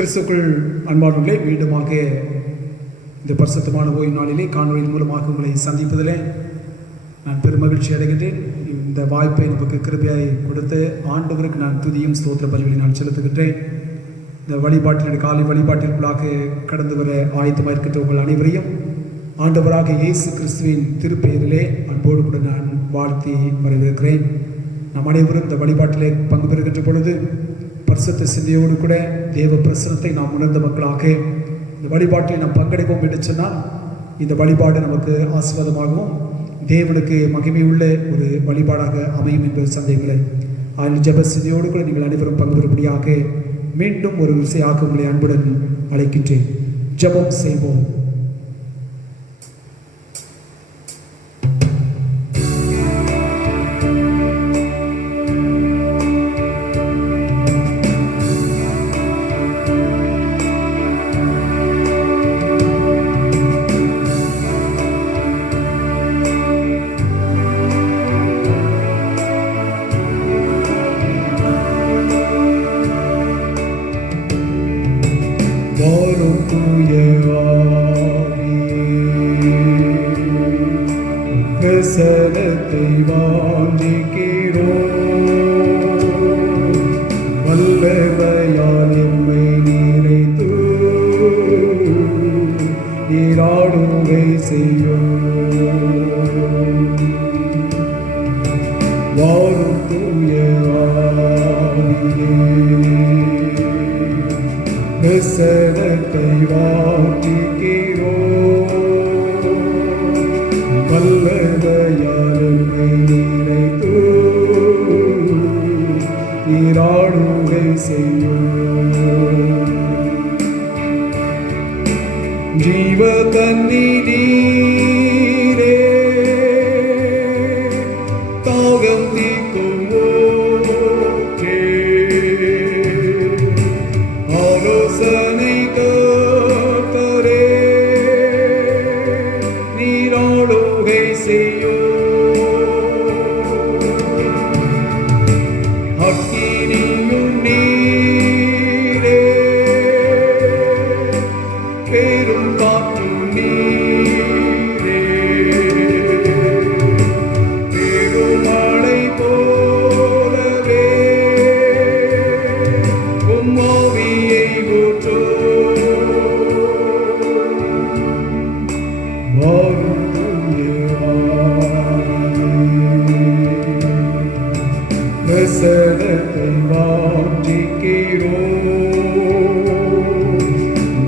கிறிஸ்துக்குள் அன்பானவர்களே, மீண்டுமாக இந்த பரிசுத்தமான ஓய்வு நாளிலே காணொலியின் மூலமாக உங்களை சந்திப்பதிலே நான் பெரும் மகிழ்ச்சி அடைகின்றேன். இந்த வாய்ப்பை நமக்கு கிருபையாய் கொடுத்த ஆண்டவருக்கு நான் துதியும் ஸ்தோத்திர பலிகளை நான் செலுத்துகின்றேன். இந்த வழிபாட்டினுடைய காலை வழிபாட்டிற்குள்ளாக கடந்து வர ஆயத்தமாக இருக்கின்ற உங்கள் அனைவரையும் ஆண்டவராக இயேசு கிறிஸ்துவின் திருப்பெயரிலே அன்போடு கூட நான் வாழ்த்தி வரவேற்கிறேன். நம் அனைவரும் இந்த வழிபாட்டிலே பங்கு பெறுகின்ற பொழுது பரிசுத்த சிந்தையோடு கூட தேவ பிரசனத்தை நாம் உணர்ந்த மக்களாக இந்த வழிபாட்டில் நாம் பங்கெடுப்போம் என்று சொன்னால் இந்த வழிபாடு நமக்கு ஆசீர்வாதமாகவும் தேவனுக்கு மகிமை உள்ள ஒரு வழிபாடாக அமையும் என்பது சந்தேகங்களை அதில் ஜெப சிந்தையோடு கூட நீங்கள் அனைவரும் பங்கு பெறும்படியாக மீண்டும் ஒரு விசையாக உங்களை அன்புடன் அழைக்கின்றேன். ஜெபம் செய்வோம். பிரசனத்தை வாஞ்சிக்கிறோம், வல்லமையால் எம்மை நிறைத்து நீராடுகை செய்யும். வாரும் தூய ஆவியே, பிரசனத்தை வாஞ்சிக்கிறோம், வல்லமையால் எம்மை நிறைத்து நீராடுகை செய்யும். ஜீவ தண்ணீரே தாகம் தீர்க்கும் ஊற்றே, ஆலோசனை கர்த்தரே நீராடுகை செய்யும். அக்கினியும் நீரே, பெரும் காற்றும் நீரே, பெருமழை போலவே உம் ஆவியை ஊற்றும். வாரும் தூய ஆவியே, பிரசனத்தை வாஞ்சிக்கிறோம்,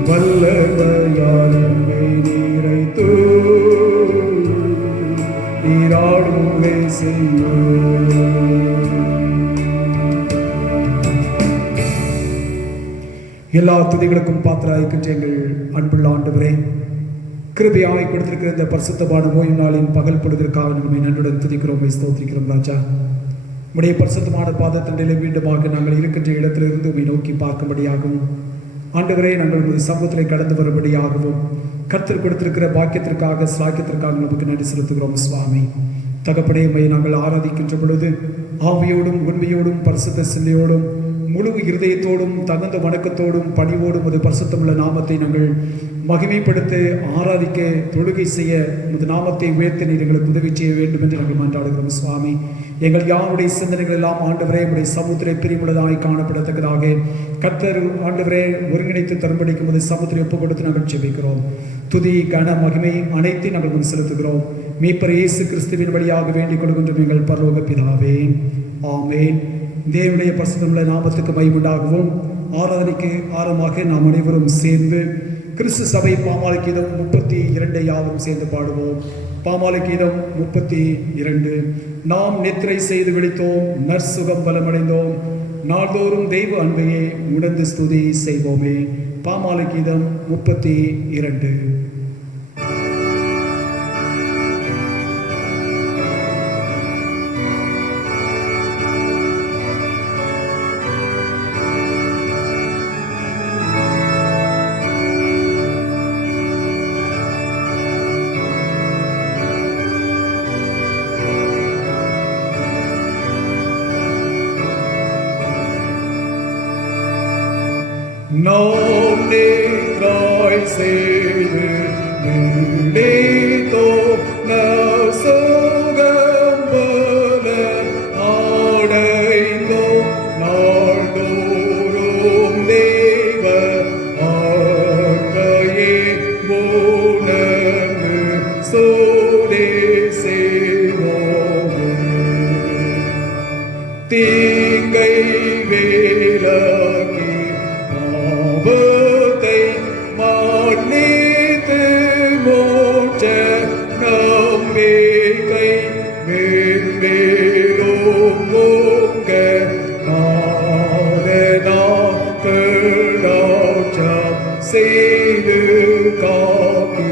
வல்லமையால் எம்மை நிறைத்து நீராடுகை செய்யும். எல்லா துதிகளுக்கும் பாத்திராயிருக்கின்ற எங்கள் அன்புள்ள ஆண்டவரே, கிருபையாய் கொடுத்திருக்கிற இந்த பரிசுத்தமான ஓய்வு நாளின் பகல் பொழுதிற்காக நம்மை நன்றுடன் துதிக்கிறோம், ஸ்தோத்திரிக்கிறோம். ராஜா, உடைய பரிசுத்தமான பாதத்திலே மீண்டுமாக நாங்கள் இருக்கின்ற இடத்திலிருந்து உம்மை நோக்கி பார்க்கும்படியாகவும், ஆண்டவரே நாங்கள் உங்கள் சமூகத்திலே கடந்து வரும்படியாகவும் கர்த்தர் கொடுத்திருக்கிற பாக்கியத்திற்காக சாக்கியத்திற்காக நமக்கு நன்றி செலுத்துகிறோம். சுவாமி தகப்பனே, உம்மை நாங்கள் ஆராதிக்கின்ற பொழுது ஆவியோடும் உண்மையோடும் பரிசுத்த சிந்தையோடும் முழு இருதயத்தோடும் தகுந்த வணக்கத்தோடும் பணிவோடும் ஒரு பரிசுத்தமுள்ள நாமத்தை நாங்கள் மகிமைப்படுத்த ஆராதிக்க தொழுகை செய்ய உமது நாமத்தை உயர்த்த நீர் எங்களுக்கு உதவி செய்ய வேண்டும் என்று நாங்கள் மன்றாடுகிறோம். சுவாமி, எங்கள் யாருடைய சிந்தனைகள் எல்லாம் ஆண்டவரே உடைய சமுத்திரை பிரிவுள்ளதாய் காணப்படத்தக்கதாக கர்த்தர் ஆண்டவரே ஒருங்கிணைத்து தரும்படிக்கும் உமது சமுத்திரை ஒப்புக் கொடுத்து நாங்கள் ஜெபிக்கிறோம். துதி கன மகிமை அனைத்தையும் நாங்கள் முன் செலுத்துகிறோம். மீட்பர் இயேசு கிறிஸ்துவின் வழியாக வேண்டிக் கொடுக்கின்றோம் எங்கள் பரலோக பிதாவே, ஆமென். தேவனுடைய பரிசுத்தமுள்ள நாமத்துக்கு மகிமையுண்டாகவும் ஆராதனைக்கு ஆரம்பமாக நாம் அனைவரும் சேர்ந்து கிறிஸ்து சபை பாமாலை கீதம் 32 யாவும் சேர்ந்து பாடுவோம். பாமாலை கீதம் 32. நாம் நித்திரை செய்து விழித்தோம், நற்சுகம் பலமடைந்தோம், நாள்தோறும் தெய்வ அன்பையே உணர்ந்து ஸ்துதி செய்வோமே. பாமாலை கீதம் 32. No நித்ராய் செய்து விழித்தோ நசுகம் பல அடைந்தோ நாள்தோறும் தேவ ஆட்கையே உணர்ந்து சோதே செய்வோமே. தீங்கை விலக்கி பாவத்தை மன்னித்து மோட்ச நம்பிக்கை மேன்மேலும் ஓங்க நாதனாக்கள் செய்து காக்கிறார்.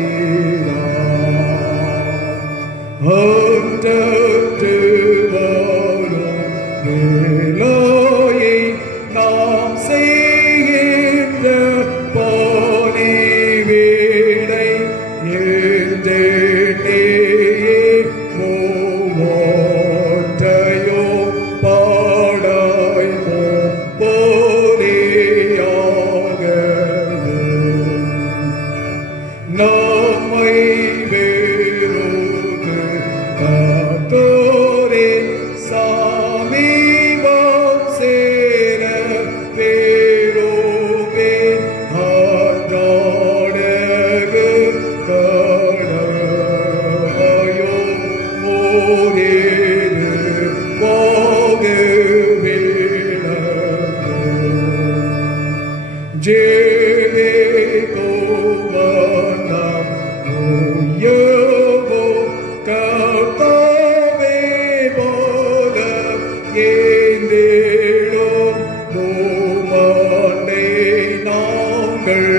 அன்றன்று வரும் வேலையை நாம் செய்கின்ற பணி வீடை என்றெண்ணியே ஒவ்வொன்றையோ பாடாய்ப்போம் போலியாக. நம்மை வேறொரு காத்தோரே சமீபம் சேர பேரோவே ஆண்டாடகு கடமையோ மோரேது போகவில்லை. ஜெவே கோவனம் ஓயவோ கர்த்தாவே போல ஏந்தேளோம் பூமண்டை நாங்கள்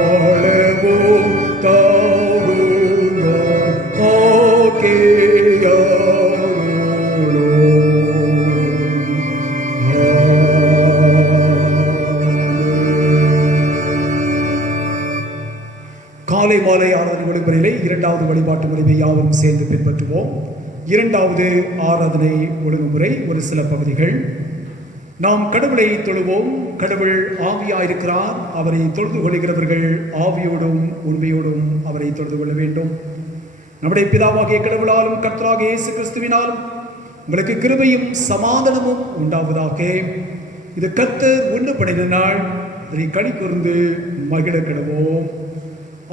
வாழவோம் தாவுனோம் காலை மாலை ஆராதனை வழிமுறையிலே இரண்டாவது வழிபாட்டு முறையை யாவரும் சேர்ந்து பின்பற்றுவோம். இரண்டாவது ஆராதனை ஒழுங்குமுறை ஒரு சில பகுதிகள். நாம் கடவுளை தொழுவோம். கடவுள் ஆவியாயிருக்கிறார். அவரை தொழுது கொள்கிறவர்கள் ஆவியோடும் உண்மையோடும் அவரை தொழுது கொள்ள வேண்டும். நம்முடைய பிதாவாகிய கடவுளாலும் கர்த்தராகிய இயேசு கிறிஸ்துவினாலும் உங்களுக்கு கிருபையும் சமாதானமும் உண்டாவதாக. இது கர்த்தர் ஒன்று பண்ணின நாள். அதை களி கூர்ந்து மகிழ கிடவோம்.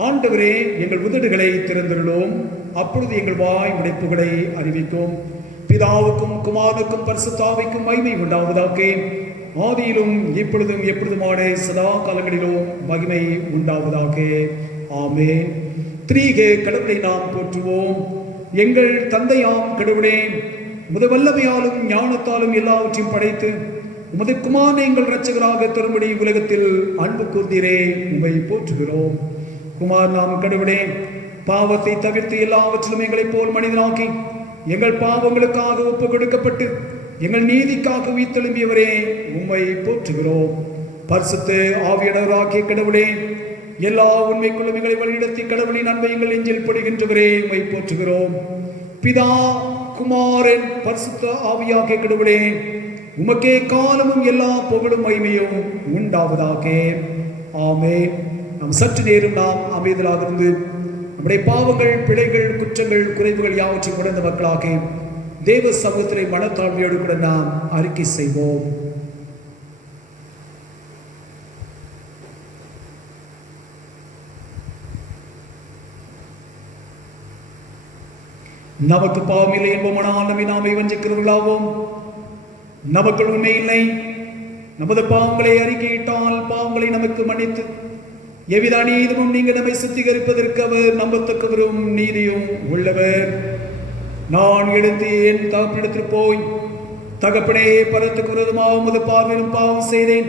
ஆண்டவரே, எங்கள் உதடுகளை திறந்துள்ளோம், அப்பொழுது எங்கள் வாய் உடைப்புகளை அறிவிக்கும். பிதாவுக்கும் குமாரனுக்கும் பரிசுத்த ஆவிக்கும் மகிமை உண்டாவதாக. ஆதியிலும் இப்பொழுதும் எப்பொழுதுமான சதா காலங்களிலும் மகிமை உண்டாவதாக. ஆமென். திரீக கடவுளை நாம் போற்றுவோம். எங்கள் தந்தையாம் கடவுளே, உமது வல்லமையாலும் ஞானத்தாலும் எல்லாவற்றையும் படைத்து உமது குமாரனை எங்கள் இரட்சகராக தரும்படி உலகத்தில் அன்பு கூர்ந்தீரே, உம்மை போற்றுகிறோம். குமார் நாம் கடவுளே, பாவத்தை தவிர்த்து எல்லாவற்றிலும் எங்களை போல் மனிதனாக்கி எங்கள் பாவங்களுக்காக ஒப்பு கொடுக்கப்பட்டு எங்கள் நீதிக்காக உயிர்த்தெழும்பியவரே, உம்மை போற்றுகிறோம். பரிசுத்த ஆவியானவராகிய கடவுளே, எல்லா உண்மைக்குள்ளும் எங்களை வழிநடத்தி கடவுளின் அன்பை எங்கள் நெஞ்சில் படுகின்றவரே, உம்மை போற்றுகிறோம். பிதா குமாரன் பரிசுத்த ஆவியாகிய கடவுளே, உமக்கே காலமும் எல்லா புகழும் மகிமையும் உண்டாவதாக. ஆமென். நாம் சற்று நேரம் நாம் அமைதலாக இருந்து நம்முடைய பாவங்கள், பிழைகள், குற்றங்கள், குறைவுகள் யாவற்றையும் உணர்ந்த மக்களாக தேவ சமூகத்திலே மனத்தாழ்மையோடு கூட நாம் அறிக்கை செய்வோம். நமக்கு பாவம் இல்லை என்போமானால் நம்மை நாமே வஞ்சிக்கிறவர்களாவோம். நமக்கு உண்மை இல்லை. நமது பாவங்களை அறிக்கையிட்டால் பாவங்களை நமக்கு மன்னித்து எவ்வித அநீதமும் நீங்க நம்மை சுத்திகரிப்பதற்கு அவர் நம்பத்தக்கவரும் நீதியும் உள்ளவர். நான் எடுத்து என் தகப்பனிடத்தில் போய், தகப்பனே, பரத்துக்கு விரோதமாக உமது பார்வையிலும் பாவம் செய்தேன்.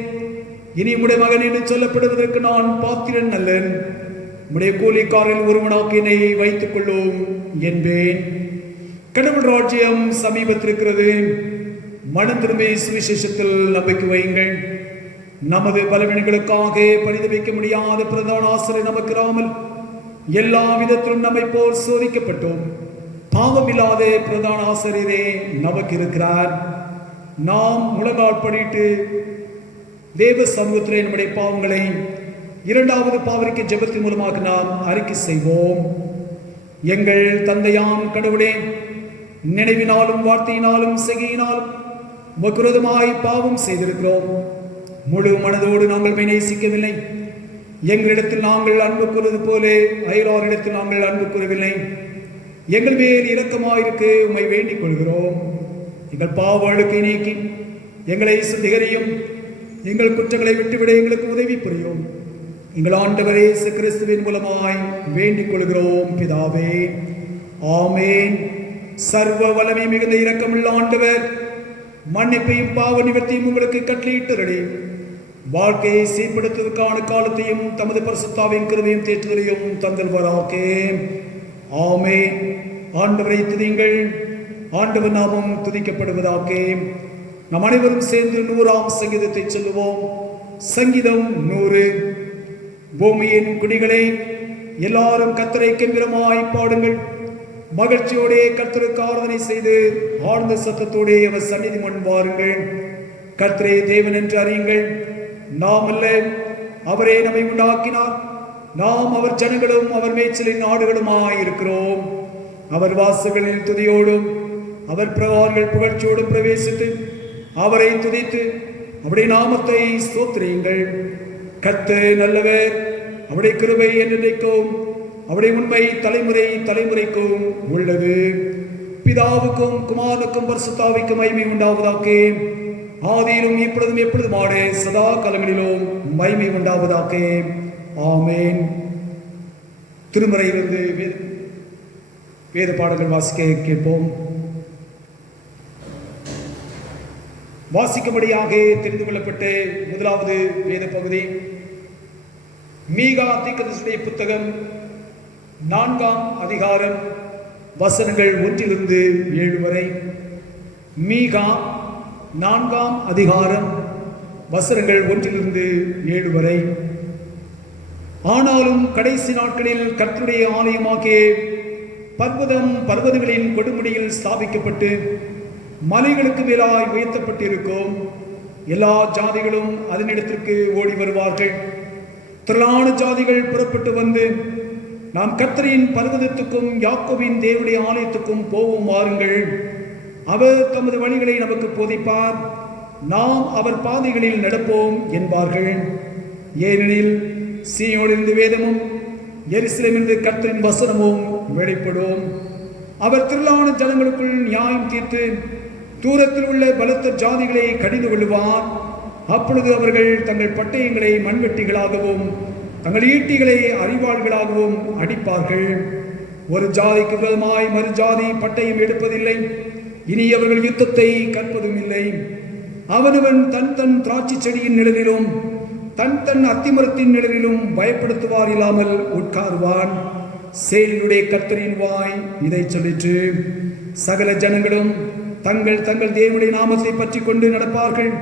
இனி உம்முடைய மகன் என்று சொல்லப்படுவதற்கு நான் பாத்திரன் அல்லன். உம்முடைய கூலிக்காரில் ஒருவனாக என்னை வைத்துக் கொள்ளும் என்பேன். கடவுள் ராஜ்யம் சமீபத்திருக்கிறது. மனம் திரும்பி சுவிசேஷத்தில் நம்பிக்கை வையுங்கள். நமது பலவீனங்களுக்காக பரிதவிக்க முடியாத பிரதான ஆசிரியர் நமக்கு இராமல் எல்லா விதத்திலும் நம்மை போல் சோதிக்கப்பட்டோம். பாவமில்லாத பிரதான ஆசிரியரே நமக்கு இருக்கிறார். நாம் முழங்கால் படிட்டு தேவ சமூகத்திலே நம்முடைய பாவங்களை இரண்டாவது பாவரிக்கை ஜெபத்தின் மூலமாக நாம் அறிக்கை செய்வோம். எங்கள் தந்தையாம் கடவுளே, நினைவினாலும் வார்த்தையினாலும் செய்கையினாலும் உமக்கு விரோதமாய் பாவம் செய்திருக்கிறோம். முழு மனதோடு நாங்கள் நேசிக்கவில்லை. எங்களிடத்தில் நாங்கள் அன்பு கூறுவது போல அயலாரிடத்தில் நாங்கள் அன்பு கூறவில்லை. எங்கள் மேல் இரக்கமாயிருக்கு உம்மை வேண்டிக் கொள்கிறோம். எங்கள் பாவ அழுக்கை நீக்கி எங்களை சுத்திகரியும். எங்கள் குற்றங்களை விட்டுவிட எங்களுக்கு உதவி புரியும். எங்கள் ஆண்டவர் இயேசு கிறிஸ்துவின் மூலமாய் வேண்டிக் கொள்கிறோம் பிதாவே, ஆமேன். சர்வ வல்லமை மிகுந்த இரக்கமுள்ள ஆண்டவர் மன்னிப்பையும் பாவ நிவர்த்தியும் உங்களுக்கு கட்டளையிட்டு வாழ்க்கையை சீர்படுத்துவதற்கான காலத்தையும் தமது பரிசுத்தாவின் கிருபையும் தேற்றுதலையும் தந்தல்வராக. ஆமேன். ஆண்டவரை துதியுங்கள். ஆண்டவர் நாமம் துதிக்கப்படுவதாக. நம் அனைவரும் சேர்ந்து 100ஆம் சங்கீதத்தை சொல்லுவோம். சங்கீதம் 100. பூமியின் குடிகளே, எல்லாரும் கர்த்தரை கெம்பீரமாய் பாடுங்கள். மகிழ்ச்சியோடே கர்த்தருக்கு ஆராதனை செய்து ஆழ்ந்த சத்தத்தோடே அவர் சந்நிதி முன் வாருங்கள். கர்த்தரே தேவன் என்று அறியுங்கள். நாம் அல்ல, அவரே நம்மை உண்டாக்கினார். நாம் அவர் ஜனங்களும் அவர் மேய்ச்சலின் ஆடுகளுமாய் இருக்கிறோம். அவர் வாசல்களில் துதியோடும் அவர் பிரகாரங்கள் புகழ்ச்சியோடும் பிரவேசித்து அவரை துதித்து அவருடைய நாமத்தை ஸ்தோத்திரியுங்கள். கர்த்தர் நல்லவர், அவருடைய கிருபை என்றென்றைக்கும் அவருடைய உண்மை தலைமுறை தலைமுறைக்கும் உள்ளது. பிதாவுக்கும் குமாரனுக்கும் பரிசுத்தாவிக்கும் மகிமை உண்டாவதாக. ஆதியிலும் இப்பொழுதும் எப்பொழுதுமான சதா காலங்களிலும் மகிமை உண்டாவதாக. ஆமேன். திருமறையிலிருந்து வேத பாடங்கள் வாசிக்க கேட்போம். வாசிக்கும்படியாக தெரிந்து கொள்ளப்பட்ட முதலாவது வேத பகுதி மீகா தீர்க்கதரிசியுடைய புத்தகம் 4ஆம் அதிகாரம் வசனங்கள் 1 7 வரை. மீகா 4ஆம் அதிகாரம் வசனங்கள் 1 7 வரை. ஆனாலும் கடைசி நாட்களில் கர்த்தருடைய ஆலயமாகிய பர்வதங்களின் கொடுமுடியில் ஸ்தாபிக்கப்பட்டு மலைகளுக்கு மேலாய் உயர்த்தப்பட்டிருக்கும். எல்லா ஜாதிகளும் அதனிடத்திற்கு ஓடி வருவார்கள். திரளான ஜாதிகள் புறப்பட்டு வந்து நாம் கர்த்தரின் பர்வதத்துக்கும் யாக்கோபின் தேவனுடைய ஆலயத்துக்கும் போவோம் வாருங்கள். அவர் தமது வழிகளை நமக்கு போதிப்பார், நாம் அவர் பாதைகளில் நடப்போம் என்பார்கள். ஏனெனில் சீயோனிலிருந்து வேதமும் எருசலேமிலிருந்து கர்த்தரின் வசனமும் வெளிப்படும். அவர் திரளான ஜனங்களுக்குள் நியாயம் தீர்த்து தூரத்தில் உள்ள பலத்த ஜாதிகளை கடிந்து கொள்ளுவார். அப்பொழுது அவர்கள் தங்கள் பட்டயங்களை மண்வெட்டிகளாகவும் தங்கள் ஈட்டிகளை அறிவாள்களாகவும் அடிப்பார்கள். ஒரு ஜாதிக்கு விரோதமாய் மறு ஜாதி பட்டயம் எடுப்பதில்லை. இனி அவர்கள் யுத்தத்தை கற்பதும் இல்லை. அவனவன் தன் திராட்சை செடியின் நிழலிலும் தன் அத்திமரத்தின் நிழலிலும் பயப்படுத்துவார் இல்லாமல் உட்காருவான். சேனைகளுடைய கர்த்தரின் வாய் இதை சொல்லிற்று. சகல ஜனங்களும் தங்கள் தேவனுடைய நாமத்தை பற்றி கொண்டு நடப்பார்கள்.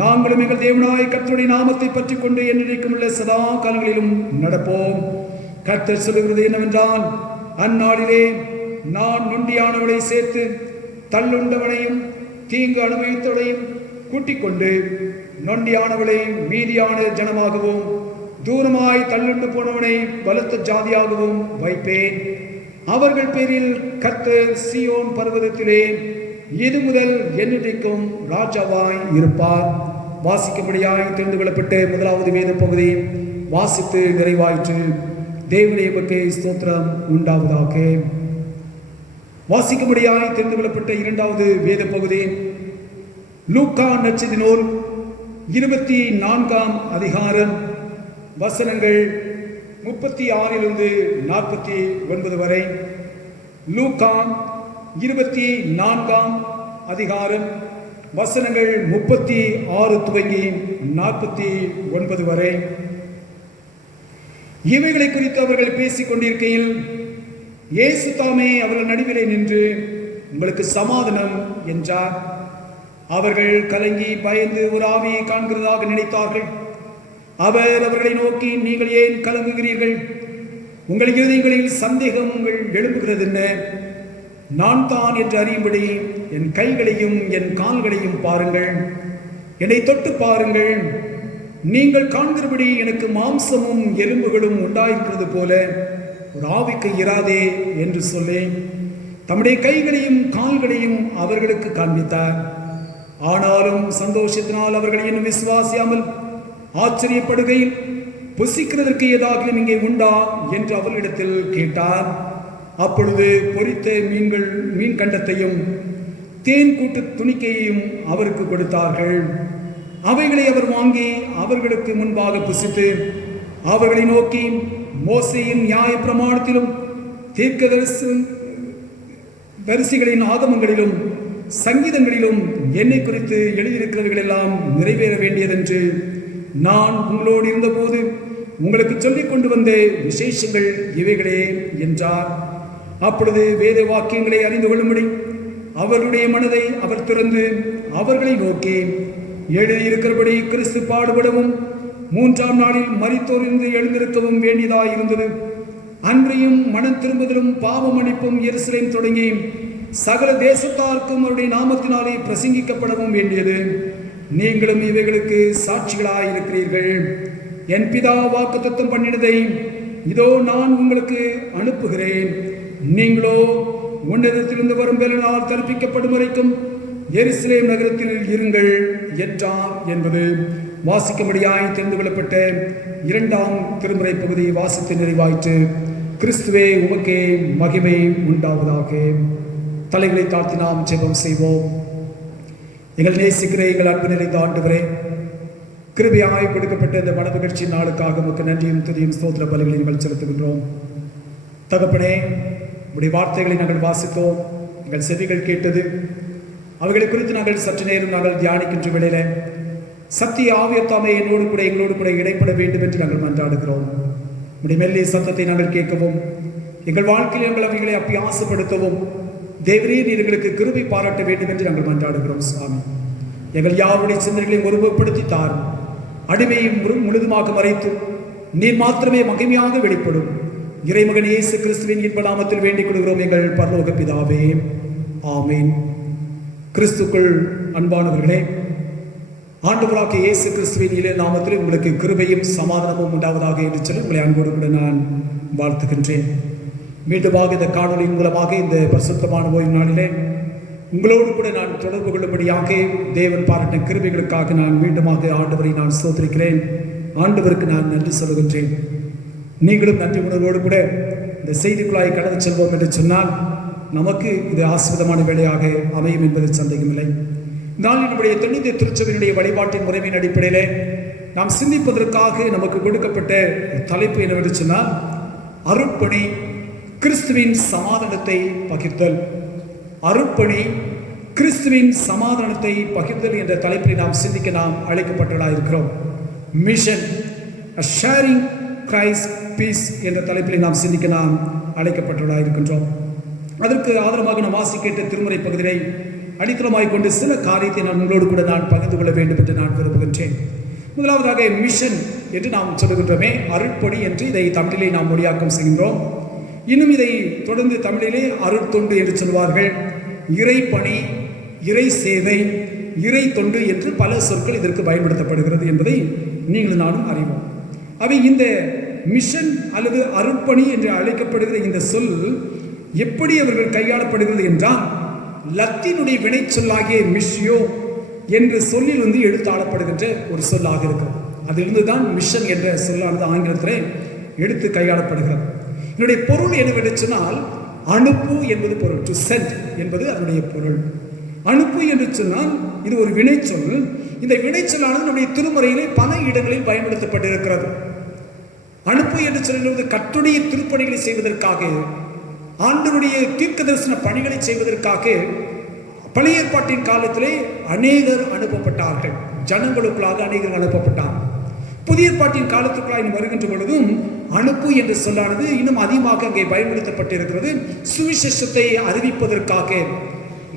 நாங்களும் எங்கள் தேவனாய் கர்த்தருடைய நாமத்தை பற்றி கொண்டு என்றைக்கும் உள்ள சதா காலங்களிலும் நடப்போம். கர்த்தர் சொல்லுகிறது என்னவென்றால், அந்நாளிலே நான் நொண்டியானவளை சேர்த்து தள்ளுண்டவனையும் தீங்கு அனுபவித்தவளையும் கூட்டிக் கொண்டு நொண்டியானவளை மீதியான ஜனமாகவும் தூரமாய் தள்ளுண்டு போனவனை பலத்த ஜாதியாகவும் வைப்பேன். அவர்கள் பேரில் கர்த்தர் சீயோன் பர்வதத்திலே இது முதல் என்றைக்கும் ராஜாவாய் இருப்பார். வாசிக்கும்படியாய் தெரிந்து கொள்ளப்பட்ட முதலாவது வேத பகுதி வாசித்து நிறைவாயிற்று. தேவனுடைய பக்கே ஸ்தோத்திரம் உண்டாவதாக. வாசிக்கும்படியாய் தெரிந்து கொள்ளப்பட்ட இரண்டாவது வேத பகுதி லூக்கா நற்செய்தி நூல் 24ஆம் அதிகாரம் வசனங்கள் 36 49 வரை. லூக்கா 24ஆம் அதிகாரம் வசனங்கள் 36 துவங்கி 49 வரை. இவைகளை குறித்து அவர்கள் பேசிக் கொண்டிருக்கையில் இயேசு தாமே அவர்கள் நடுவிலே நின்று, உங்களுக்கு சமாதானம் என்றார். அவர்கள் கலங்கி பயந்து ஒரு ஆவியை காண்கிறதாக நினைத்தார்கள். அவர் அவர்களை நோக்கி, நீங்கள் ஏன் கலங்குகிறீர்கள்? உங்கள் இருதயங்களில் சந்தேகங்கள் எழும்புகிறது என்ன? நான் தான் என்று அறியும்படி என் கைகளையும் என் கால்களையும் பாருங்கள், என்னை தொட்டு பாருங்கள். நீங்கள் காண்கிறபடி எனக்கு மாம்சமும் எலும்புகளும் உண்டாயிருக்கிறது போல ஒரு ஆவிக்கு இராதே என்று சொல்லி தம்முடைய கைகளையும் கால்களையும் அவர்களுக்கு காண்பித்தார். ஆனாலும் சந்தோஷத்தினால் அவர்கள் இன்னும் விசுவாசியாமல் ஆச்சரியப்படுகையில், புசிக்கிறதற்கு ஏதாவது இங்கே உண்டா என்று அவர்களிடத்தில் கேட்டார். அப்பொழுது பொரித்த மீன் கண்டத்தையும் தேன் கூட்டு துணிக்கையையும் அவருக்கு கொடுத்தார்கள். அவைகளை அவர் வாங்கி அவர்களுக்கு முன்பாக புசித்து அவர்களை நோக்கி, மோசேயின் நியாய பிரமாணத்திலும் தீர்க்கதரிசிகளின் ஆகமங்களிலும் சங்கீதங்களிலும் என்னை குறித்து எழுதியிருக்கிறவர்கள் எல்லாம் நிறைவேற வேண்டியதென்று நான் உங்களோடு இருந்தபோது உங்களுக்கு சொல்லிக் கொண்டு வந்த விசேஷங்கள் இவைகளே என்றார். அப்பொழுது வேத வாக்கியங்களை அறிந்து கொள்ளும்படி அவர்களுடைய மனதை அவர் திறந்து அவர்களை நோக்கி, எழுதியிருக்கிறபடி கிறிஸ்து பாடுபடவும் 3ஆம் நாளில் மரித்தோரிலிருந்து எழுந்திருக்கவும் வேண்டியதாயிருந்தது. அன்றையும் மனம் திரும்புதலும் பாவ மன்னிப்பும் எருசலேம் தொடங்கி சகல தேசத்தாருக்கும் அவருடைய நாமத்தினாலே பிரசங்கிக்கப்படவும் வேண்டியது. நீங்களும் இவைகளுக்கு சாட்சிகளாயிருக்கிறீர்கள். என் பிதா வாக்குத்தத்தம் பண்ணினதை இதோ நான் உங்களுக்கு அனுப்புகிறேன். நீங்களோ உன்னதத்திலிருந்து வரும் பெலனால் தரிப்பிக்கப்படும் வரைக்கும் எருசலேம் நகரத்தில் இருங்கள் என்றார் என்பது வாசிக்கும்படியாய் தெரிந்து கொள்ளப்பட்ட 2ஆம் திருமுறை பகுதி வாசித்து நிறைவாயிற்று. கிறிஸ்துவே உமக்கே மகிமை உண்டாவதாக. தலைகளை தாழ்த்தி நாம் ஜெபம் செய்வோம். எங்கள் நேசிக்கிற எங்கள் அன்பு நிறைந்த ஆண்டவரே, கிருபையாய் கொடுக்கப்பட்ட இந்த மன நிகழ்ச்சி நாளுக்காக உமக்கு நன்றியும் துதியும் ஸ்தோத்திர பலிகளை நாங்கள் செலுத்துகின்றோம். தகப்பனே, உடைய வார்த்தைகளை நாங்கள் வாசித்தோம், எங்கள் செவிகள் கேட்டது. அவைகளை குறித்து நாங்கள் சற்று நேரம் நாங்கள் தியானிக்கின்ற வேளையில சத்திய ஆவியத்தாமே என்னோடு கூட எங்களோடு கூட இடைப்பட வேண்டும் என்று நாங்கள் மன்றாடுகிறோம். உடைய மெல்லிய சத்தத்தை நாங்கள் கேட்கவும், எங்கள் வாழ்க்கையில் எங்கள் அவைகளை அப்பியாசப்படுத்தவும் தேவரே நீர் எங்களுக்கு கிருபை பாராட்ட வேண்டும் என்று நாங்கள் மன்றாடுகிறோம். சுவாமி, எங்கள் யாருடைய சிந்தனைகளையும் ஒருமுகப்படுத்தி தாரும். அடிமையும் முழுதுமாக மறைத்து நீர் மாத்திரமே மகிமையாக வெளிப்படும் இறைமகன் இயேசு கிறிஸ்துவின் இன்ப நாமத்தில் வேண்டிக் கொள்கிறோம் எங்கள் பரலோக பிதாவே, ஆமீன். கிறிஸ்துக்குள் அன்பானவர்களே, ஆண்டவராகிய இயேசு கிறிஸ்துவின் இளைய நாமத்தில் உங்களுக்கு கிருபையும் சமாதானமும் உண்டாவதாக என்று சொல்லி உங்களை அன்போடு கூட நான் வாழ்த்துகின்றேன். மீண்டுமாக இந்த காணொலியின் மூலமாக இந்த பரிசுத்தமான ஓய்வு நாளிலே உங்களோடு கூட நான் தொடர்பு கொள்ளும்படியாக தேவன் பாராட்டின கிருபைகளுக்காக நான் மீண்டுமாக ஆண்டவரை நான் ஸ்தோத்திரிக்கிறேன். ஆண்டவருக்கு நான் நன்றி சொல்லுகின்றேன். நீங்களும் நன்றி உணர்வோடு கூட இந்த செய்திக்குள்ளாய் கடந்து செல்வோம் என்று சொன்னால் நமக்கு இது ஆசிர்வாதமான வேலையாக அமையும் என்பதில் சந்தேகமில்லை. நாளினுடைய தென்னிந்திய திருச்சபையினுடைய வழிபாட்டின் முறைமையின் அடிப்படையிலே நாம் சிந்திப்பதற்காக நமக்கு கொடுக்கப்பட்ட தலைப்பு என்னவென்று சொன்னால், அருட்பணி கிறிஸ்துவின் சமாதானத்தை பகிர்தல். அருட்பணி கிறிஸ்துவின் சமாதானத்தை பகிர்தல் என்ற தலைப்பில் நாம் சிந்திக்க நாம் அழைக்கப்பட்டதாக இருக்கிறோம். மிஷன் ஷேரிங் கிரைஸ்ட் பீஸ் என்ற தலைப்பில் நாம் சிந்திக்க நாம் அழைக்கப்பட்டதாக இருக்கின்றோம். அதற்கு ஆதரவாக நாம் வாசிக்கின்ற திருமுறை பகுதியை அடித்தளமாய் கொண்டு சில காரியத்தை நான் உங்களோடு கூட நான் பகிர்ந்து கொள்ள வேண்டும் என்று நான் விரும்புகின்றேன். முதலாவதாக மிஷன் என்று நாம் சொல்லுகின்றோமே, அருட்பணி என்று இதை தமிழிலே நாம் மொழியாக்கம் செய்கின்றோம். இன்னும் இதை தொடர்ந்து தமிழிலே அருட்தொண்டு என்று சொல்வார்கள். இறைப்பணி, இறை சேவை, இறை தொண்டு என்று பல சொற்கள் இதற்கு பயன்படுத்தப்படுகிறது என்பதை நீங்கள் நானும் அறிவோம். அவை இந்த மிஷன் அல்லது அருட்பணி என்று அழைக்கப்படுகிற இந்த சொல் எப்படி அவர்கள் கையாளப்படுகிறது என்றால், லத்தீனுடைய வினை சொல்லாகிய மிஷியோ என்ற சொல்லிலிருந்து எடுத்தாளப்படுகின்ற ஒரு சொல்லாக இருக்கிறது. அதிலிருந்து தான் மிஷன் என்ற சொல்லானது ஆங்கிலத்தில் எடுத்து கையாளப்படுகிறது. இதனுடைய பொருள் என்னவென்று சொன்னால், அனுப்பு என்பது பொருள். டு சென்ட் என்பது அதனுடைய பொருள். அனுப்பு என்று சொன்னால் இது ஒரு வினைச்சொல். இந்த வினைச்சொல்லானது நம்முடைய திருமுறையிலே பல இடங்களில் பயன்படுத்தப்பட்டிருக்கிறது. அனுப்பு என்று சொல்லுவது கர்த்தருடைய திருப்பணிகளை செய்வதற்காக, ஆண்டவருடைய தீர்க்க தரிசன பணிகளை செய்வதற்காக பழைய ஏற்பாட்டின் காலத்திலே அநேகர் அனுப்பப்பட்டார்கள். ஜனங்களுக்குள்ளாக அநேகர் அனுப்பப்பட்டார்கள். புதிய ஏற்பாட்டின் காலத்துக்குள்ளாக வருகின்ற பொழுதும் அனுப்பு என்ற சொல்லானது இன்னும் அதிகமாக அங்கே பயன்படுத்தப்பட்டிருக்கிறது. சுவிசேஷத்தை அறிவிப்பதற்காக,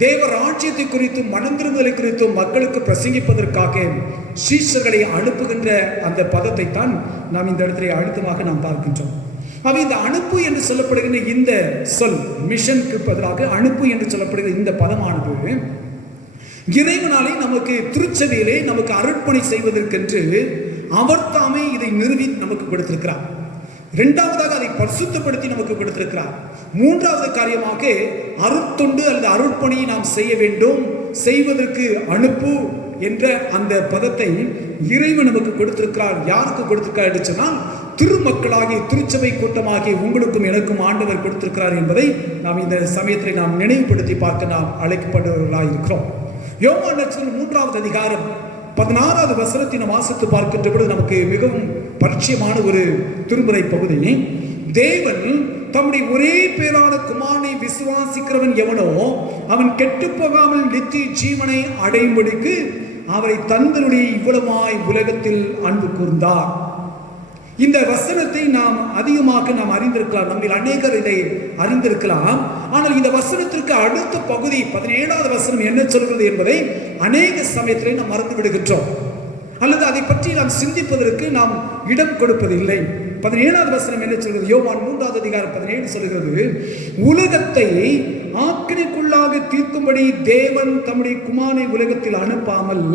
தேவ ராஜ்யத்தை குறித்தும் மனம் திரும்புதலை குறித்தும் மக்களுக்கு பிரசங்கிப்பதற்காக சீஷர்களை அனுப்புகின்ற அந்த பதத்தை தான் நாம் இந்த இடத்துல அழுத்தமாக நாம் பார்க்கின்றோம். அவை இந்த அனுப்பு என்று சொல்லப்படுகின்ற இந்த சொல், மிஷனுக்கு பதிலாக அனுப்பு என்று சொல்லப்படுகிற இந்த பதமானது இறைவனாலே நமக்கு திருச்சபையிலே நமக்கு அருட்பணி செய்வதற்கென்று அவர் தாமே இதை நிறுவி நமக்கு கொடுத்திருக்கிறார். இரண்டாவதாக அதை பரிசுத்தப்படுத்தி நமக்கு கொடுத்திருக்கிறார். மூன்றாவது காரியமாக அருட்தொண்டு அல்லது அருட்பணியை நாம் செய்ய வேண்டும். செய்வதற்கு அனுப்பு என்ற அந்த பதத்தை இறைவன் நமக்கு கொடுத்திருக்கிறார். யாருக்கு கொடுத்திருக்கிறார் என்று சொன்னால், திருமக்களாகிய திருச்சபை கூட்டமாகிய உங்களுக்கும் எனக்கும் ஆண்டவர் கொடுத்திருக்கிறார் என்பதை நாம் இந்த சமயத்தில் நாம் நினைவுபடுத்தி பார்க்க நாம் அழைக்கப்படுவர்களாக இருக்கிறோம். யோவான் நற்செய்தி 3வது அதிகாரம் 16வது வசனத்தை நாம் வாசித்து பார்க்கின்ற பொழுது நமக்கு மிகவும் பரிச்சயமான ஒரு திருமுறை பகுதி. தேவன் தம்முடைய ஒரே பேரான குமாரனை விசுவாசிக்கிறவன் எவனோ அவன் கெட்டு போகாமல் நித்திய ஜீவனை அடையும்படிக்கு அவரை தந்தருடைய இவ்வளவாய் உலகத்தில் அன்பு கூர்ந்தார். இந்த வசனத்தை நாம் அதிகமாக நாம் அறிந்திருக்கலாம். நம்மில் அநேகர் இதை அறிந்திருக்கலாம். ஆனால் இந்த வசனத்திற்கு அடுத்த பகுதி 17வது வசனம் என்ன சொல்கிறது என்பதை அநேக சமயத்திலே நாம் மறந்து விடுகின்றோம், அல்லது அதை பற்றி நாம் சிந்திப்பதற்கு நாம் இடம் கொடுப்பதில்லை. 17வது வசனம் என்ன சொல்கிறது? யோவான் 3வது அதிகாரம் 17 சொல்கிறது, உலகத்தை ஆக்கினைக்குள்ளாக தீர்க்கும்படி தேவன் தம்முடைய குமாரனை உலகத்தில் அனுப்பாமல்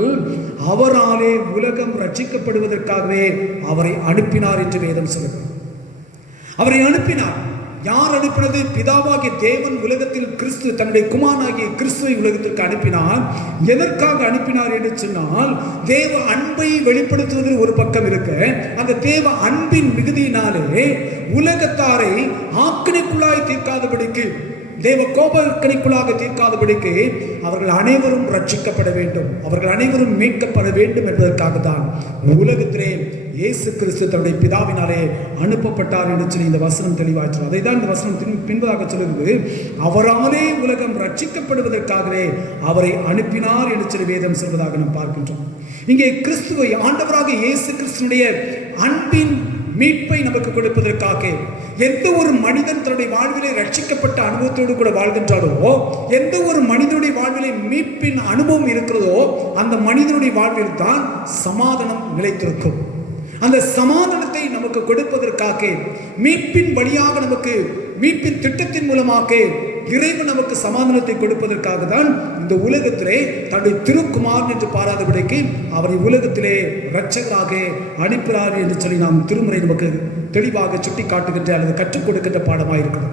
அவராலே உலகம் ரட்சிக்கப்படுவதற்காகவே அவரை அனுப்பினார் என்று வேதம் சொல்கிறது. அவரை அனுப்பினார். யார் அனுப்பினது? பிதாவாகிய தேவன் உலகத்தில் கிறிஸ்து தன்னுடைய குமாரனாகிய கிறிஸ்துவை உலகத்திற்கு அனுப்பினார். எதற்காக அனுப்பினார் என்று சொன்னால், தேவ அன்பை வெளிப்படுத்துவதில் ஒரு பக்கம் இருக்க, அந்த தேவ அன்பின் மிகுதியினாலே உலகத்தாரை ஆக்கினைக்குள்ளாய் தீர்க்காதபடிக்கு, தேவ கோபக்கணிக்குள்ளாக தீர்க்காதபடிக்கு அவர்கள் அனைவரும் ரட்சிக்கப்பட வேண்டும், அவர்கள் அனைவரும் மீட்கப்பட வேண்டும் என்பதற்காக தான் உலகத்திலே இயேசு கிறிஸ்து தன்னுடைய பிதாவினாலே அனுப்பப்பட்டார் என்று சொல்லி இந்த வசனம் தெளிவாச்சு. அதை தான் இந்த வசனம் பின்பதாக சொல்லுகிறது, அவராலே உலகம் ரட்சிக்கப்படுவதற்காகவே அவரை அனுப்பினார் என்று சொல்லி வேதம் சொல்வதாக நாம் பார்க்கின்றோம். இங்கே கிறிஸ்துவை, ஆண்டவராக இயேசு கிறிஸ்துனுடைய அன்பின் மீட்பை நமக்கு கொடுப்பதற்காக, எந்த ஒரு மனிதன் தன்னுடைய வாழ்விலே ரட்சிக்கப்பட்ட அனுபவத்தோடு கூட வாழ்கின்றாரோ, எந்த ஒரு மனிதனுடைய வாழ்விலே மீட்பின் அனுபவம் இருக்கிறதோ, அந்த மனிதனுடைய வாழ்வில் தான் சமாதானம் நிலைத்திருக்கும். அந்த சமாதானத்தை நமக்கு கொடுப்பதற்காக, மீட்பின் வழியாக நமக்கு, மீட்பின் திட்டத்தின் மூலமாக இறைவன் நமக்கு சமாதானத்தை கொடுப்பதற்காக தான் இந்த உலகத்திலே தன்னுடைய திருக்குமாரன் என்று பாராதபடிக்கு அவரை உலகத்திலே இரட்சகராக அனுப்பினார் என்று சொல்லி நாம் திருமுறை நமக்கு தெளிவாக சுட்டி காட்டுகின்ற அல்லது கற்றுக் கொடுக்கின்ற பாடமாக இருக்கிறது.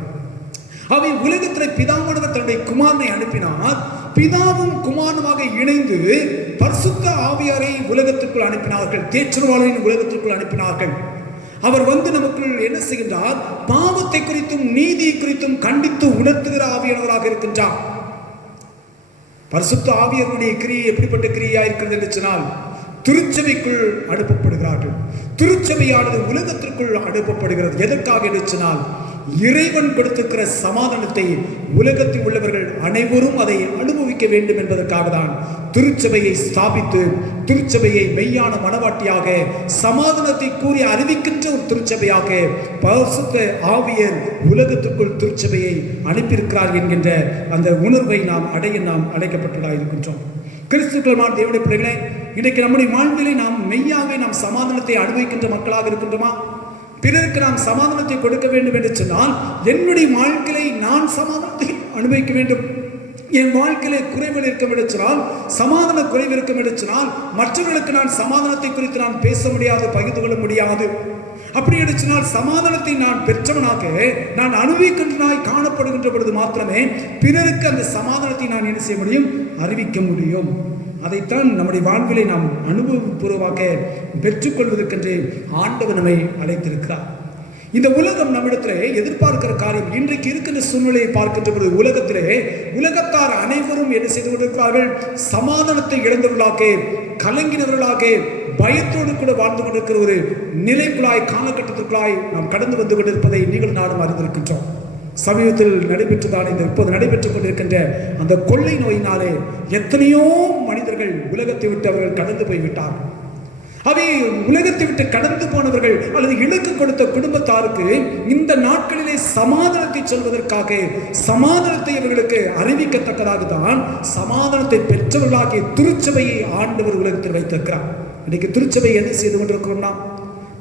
அவை உலகத்திலே பிதாவானவர் தன்னுடைய குமாரனை அனுப்பினார். பிதாவும் குமாரனுமாக இணைந்து பரிசுத்த ஆவியாரை உலகத்திற்குள் அனுப்பினார்கள், தேற்றவாளரின் உலகத்திற்குள் அனுப்பினார்கள். அவர் வந்து நமக்குள் என்ன செய்கின்றார்? பாவத்தை குறித்தும் நீதி குறித்தும் கண்டித்து உணர்த்துகிற ஆவியானவராக இருக்கின்றார். பரிசுத்த ஆவியாருடைய கிரியை எப்படிப்பட்ட கிரியா இருக்கிறது என்று சொன்னால், திருச்சபைக்குள் அனுப்பப்படுகிறார்கள். திருச்சபையானது உலகத்திற்குள் அனுப்பப்படுகிறது. எதற்காக என்று சொன்னால், இறைவன் கொடுத்திருக்கிற சமாதானத்தை உலகத்தில் உள்ளவர்கள் அனைவரும் அதை அனுபவிக்க வேண்டும் என்பதற்காக தான் திருச்சபையை ஸ்தாபித்து, திருச்சபையை மெய்யான மனவாட்டியாக, சமாதானத்தை கூறி அறிவிக்கின்ற ஒரு திருச்சபையாக பரிசுத்த ஆவியர் உலகத்திற்குள் திருச்சபையை அனுப்பியிருக்கிறார் என்கின்ற அந்த உணர்வை நாம் அடைய நாம் அழைக்கப்பட்டதாக இருக்கின்றோம். கிறிஸ்துக்கள் தேவனுடைய பிள்ளைகளே, இன்றைக்கு நம்முடைய வாழ்விலை நாம் மெய்யாவே நாம் சமாதானத்தை அனுபவிக்கின்ற மக்களாக இருக்கின்றோமா? பிறருக்கு நாம் சமாதானத்தை கொடுக்க வேண்டும் என்று சொன்னால், என்னுடைய வாழ்க்கையை நான் சமாதானத்தை அனுபவிக்க வேண்டும். என் வாழ்க்கையிலே குறைகள் இருக்க சொன்னால், சமாதான குறைவு இருக்க சொன்னால், மற்றவர்களுக்கு நான் சமாதானத்தை குறித்து நான் பேச முடியாது, பகிர்ந்து கொள்ள முடியாது. அப்படி என்று சொன்னால், சமாதானத்தை நான் பெற்றவனாக நான் அனுபவிக்கின்றனாய் காணப்படுகின்ற பொழுது மாத்திரமே பிறருக்கு அந்த சமாதானத்தை நான் என்ன செய்ய முடியும்? அறிவிக்க முடியும். அதைத்தான் நம்முடைய வாழ்விலை நாம் அனுபவபூர்வமாக பெற்றுக்கொள்வதற்கென்று ஆண்டவர் நம்மை அழைத்திருக்கிறார். இந்த உலகம் நம்மிடத்திலே எதிர்பார்க்கிற காரியம், இன்றைக்கு இருக்கின்ற சூழ்நிலையை பார்க்கின்ற பொழுது உலகத்திலே உலகத்தார் அனைவரும் என்ன செய்து கொண்டிருக்கிறார்கள்? சமாதானத்தை இழந்தவர்களாக, கலங்கினவர்களாக, பயத்தோடு கூட வாழ்ந்து கொண்டிருக்கிற ஒரு நிலைக்குள்ளாய், காலகட்டத்திற்குள்ளாய் நாம் கடந்து வந்து கொண்டிருப்பதை நீங்கள் நானும் அறிந்திருக்கின்றோம். சமீபத்தில் நடைபெற்றுதான் இப்போது நடைபெற்றுக் கொண்டிருக்கின்ற அந்த கொள்ளை நோயினாலே எத்தனையோ மனிதர்கள் உலகத்தை விட்டு அவர்கள் கடந்து போய்விட்டார்கள். அவை உலகத்தை விட்டு கடந்து போனவர்கள் அல்லது இலக்கு கொடுத்த குடும்பத்தாருக்கு இந்த நாட்களிலே சமாதானத்தை சொல்வதற்காக, சமாதானத்தை அவர்களுக்கு அறிவிக்கத்தக்கதாக தான் சமாதானத்தை பெற்றவர்களாகிய திருச்சபையை ஆண்டவர் உலகத்தில் வைத்திருக்கிறார். இன்னைக்கு திருச்சபை என்ன செய்து கொண்டிருக்கிறோம்னா,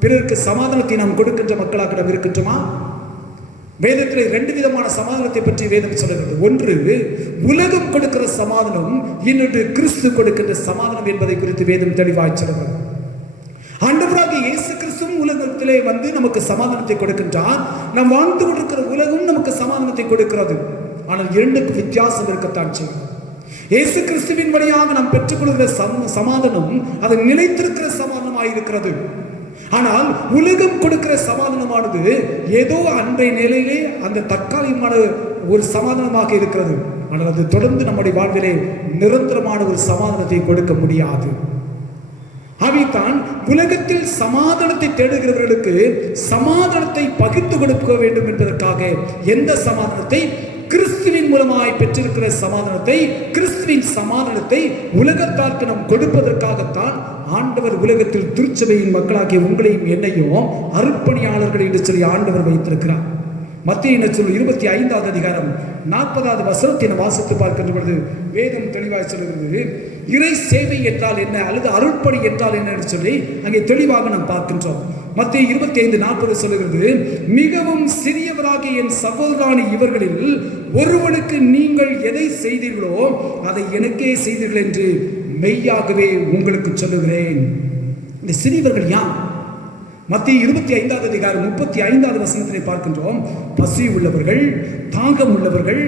பிறருக்கு சமாதானத்தை நாம் கொடுக்கின்ற மக்களாக நாம் இருக்கின்றோமா? வேதத்தில் 2 விதமான சமாதானத்தை பற்றி வேதம் சொல்கிறது. ஒன்று உலகம் கொடுக்கிற சமாதானம், இன்னொன்று கிறிஸ்து கொடுக்கின்ற சமாதானம் என்பதை குறித்து வேதம் தெளிவாய் சொல்கிறது. ஆண்டவராகிய இயேசு கிறிஸ்துவும் உலகத்திலே வந்து நமக்கு சமாதானத்தை கொடுக்கின்றார். நாம் வாழ்ந்து கொண்டிருக்கிற உலகம் நமக்கு சமாதானத்தை கொடுக்கிறது. ஆனால் இரண்டுக்கும் வித்தியாசம் இருக்கத்தான் செய்யும். இயேசு கிறிஸ்துவின் வழியாக நாம் பெற்றுக்கொள்கிற சமாதானம் அது நிலைத்திருக்கிற சமாதானமாக இருக்கிறது. ஆனால் உலகம் கொடுக்கிற சமாதானமானது ஏதோ அன்றைய நிலையிலே அந்த தற்காலிகமான ஒரு சமாதானமாக இருக்கிறது. ஆனால் அது தொடர்ந்து நம்முடைய வாழ்விலே நிரந்தரமான ஒரு சமாதானத்தை கொடுக்க முடியாது. அவைத்தான் உலகத்தில் சமாதானத்தை தேடுகிறவர்களுக்கு சமாதானத்தை பகிர்ந்து கொடுக்க வேண்டும் என்பதற்காக எந்த சமாதானத்தை கிறிஸ்துவின் மூலமாய் பெற்றிருக்கிற சமாதானத்தை, கிறிஸ்துவின் சமாதானத்தை உலகத்தாருக்கு நாம் கொடுப்பதற்காகத்தான் ஆண்டவர் உலகத்தில் திருச்சபையின் மக்களாகிய உங்களையும் என்னையும் அர்ப்பணியாளர்கள் என்று சொல்லி ஆண்டவர் வைத்திருக்கிறார். மத்திய நற்செய்தி 25வது அதிகாரம் 40வது வசனத்தை நாம் வாசித்து பார்க்கின்ற பொழுது வேதம் தெளிவாய் சொல்கிறது. இறை சேவை என்றால் என்ன அல்லது அருட்பணி என்றால் என்ன என்று சொல்லி அங்கே தெளிவாக நாம் பார்க்கின்றோம். மத்திய 25:40 சொல்லுகிறது, மிகவும் சிறியவராகிய என் சகோதரான இவர்களில் ஒருவனுக்கு நீங்கள் எதை செய்தீர்களோ அதை எனக்கே செய்தீர்கள் என்று மெய்யாகவே உங்களுக்கு சொல்லுகிறேன். இந்த சிறியவர்கள் யார்? மத்திய 25வது அதிகாரம் 35வது வசனத்திலே பார்க்கின்றோம். பசி உள்ளவர்கள், தாகம் உள்ளவர்கள்,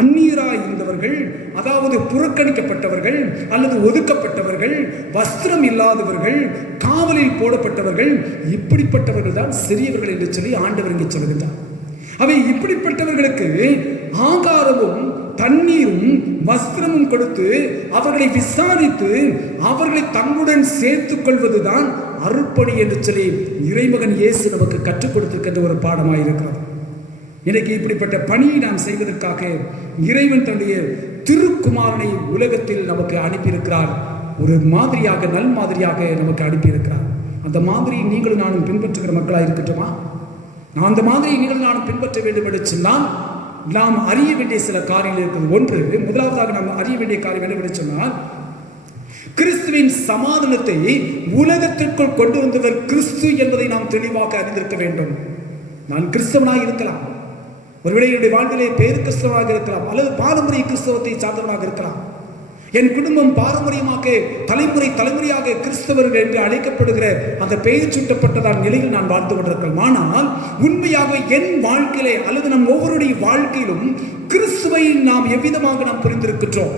அந்நியராய் இருந்தவர்கள், அதாவது புறக்கணிக்கப்பட்டவர்கள் அல்லது ஒதுக்கப்பட்டவர்கள், வஸ்திரம் இல்லாதவர்கள், காவலில் போடப்பட்டவர்கள், இப்படிப்பட்டவர்கள் தான் சிறியவர்கள் என்று சொல்லி ஆண்டவர் இங்கே சொல்கின்றார். அவை இப்படிப்பட்டவர்களுக்கு ஆகாரமும் தண்ணீரும் வஸ்திரமும் கொடுத்து அவர்களை விசாரித்து அவர்களை தன்னுடன் சேர்த்துக் கொள்வதுதான் அருட்பணி என்று சொல்லி இறைமகன் இயேசு நமக்கு கற்றுக் கொடுத்திருக்கின்ற ஒரு பாடமாக இருக்கிறது. இன்னைக்கு இப்படிப்பட்ட பணியை நாம் செய்வதற்காக இறைவன் தன்னுடைய திருக்குமாரனை உலகத்தில் நமக்கு அனுப்பியிருக்கிறார். ஒரு மாதிரியாக, நல் மாதிரியாக நமக்கு அனுப்பியிருக்கிறார். அந்த மாதிரியை நீங்களும் நானும் பின்பற்றுகிற மக்களாக இருக்கட்டுமா? நான் அந்த மாதிரியை நீங்களும் நானும் பின்பற்ற வேண்டும் என்று சொன்னால் நாம் அறிய வேண்டிய சில காரியங்கள் இருக்கிறது. ஒன்று, முதலாவதாக நாம் அறிய வேண்டிய காரியம் என்னவென்று சொன்னால், கிறிஸ்துவின் சமாதானத்தை உலகத்திற்குள் கொண்டு வந்தவர் கிறிஸ்து என்பதை நாம் தெளிவாக அறிந்திருக்க வேண்டும். நான் கிறிஸ்தவனாக இருக்கலாம், ஒருவேளை என்னுடைய வாழ்விலே பேரு கிறிஸ்தவனாக இருக்கலாம், அல்லது பாரம்பரிய கிறிஸ்தவத்தை சார்ந்தவனாக இருக்கலாம். என் குடும்பம் பாரம்பரியமாக தலைமுறையாக கிறிஸ்தவர்கள் என்று அழைக்கப்படுகிற அந்த பெயர் சூட்டப்பட்டதான நிலையில் நான் வாழ்ந்து கொண்டிருக்கலாம். ஆனால் உண்மையாக என் வாழ்க்கையிலே அல்லது நம் ஒவ்வொருடைய வாழ்க்கையிலும் கிறிஸ்துவை நாம் எவ்விதமாக நாம் புரிந்திருக்கின்றோம்?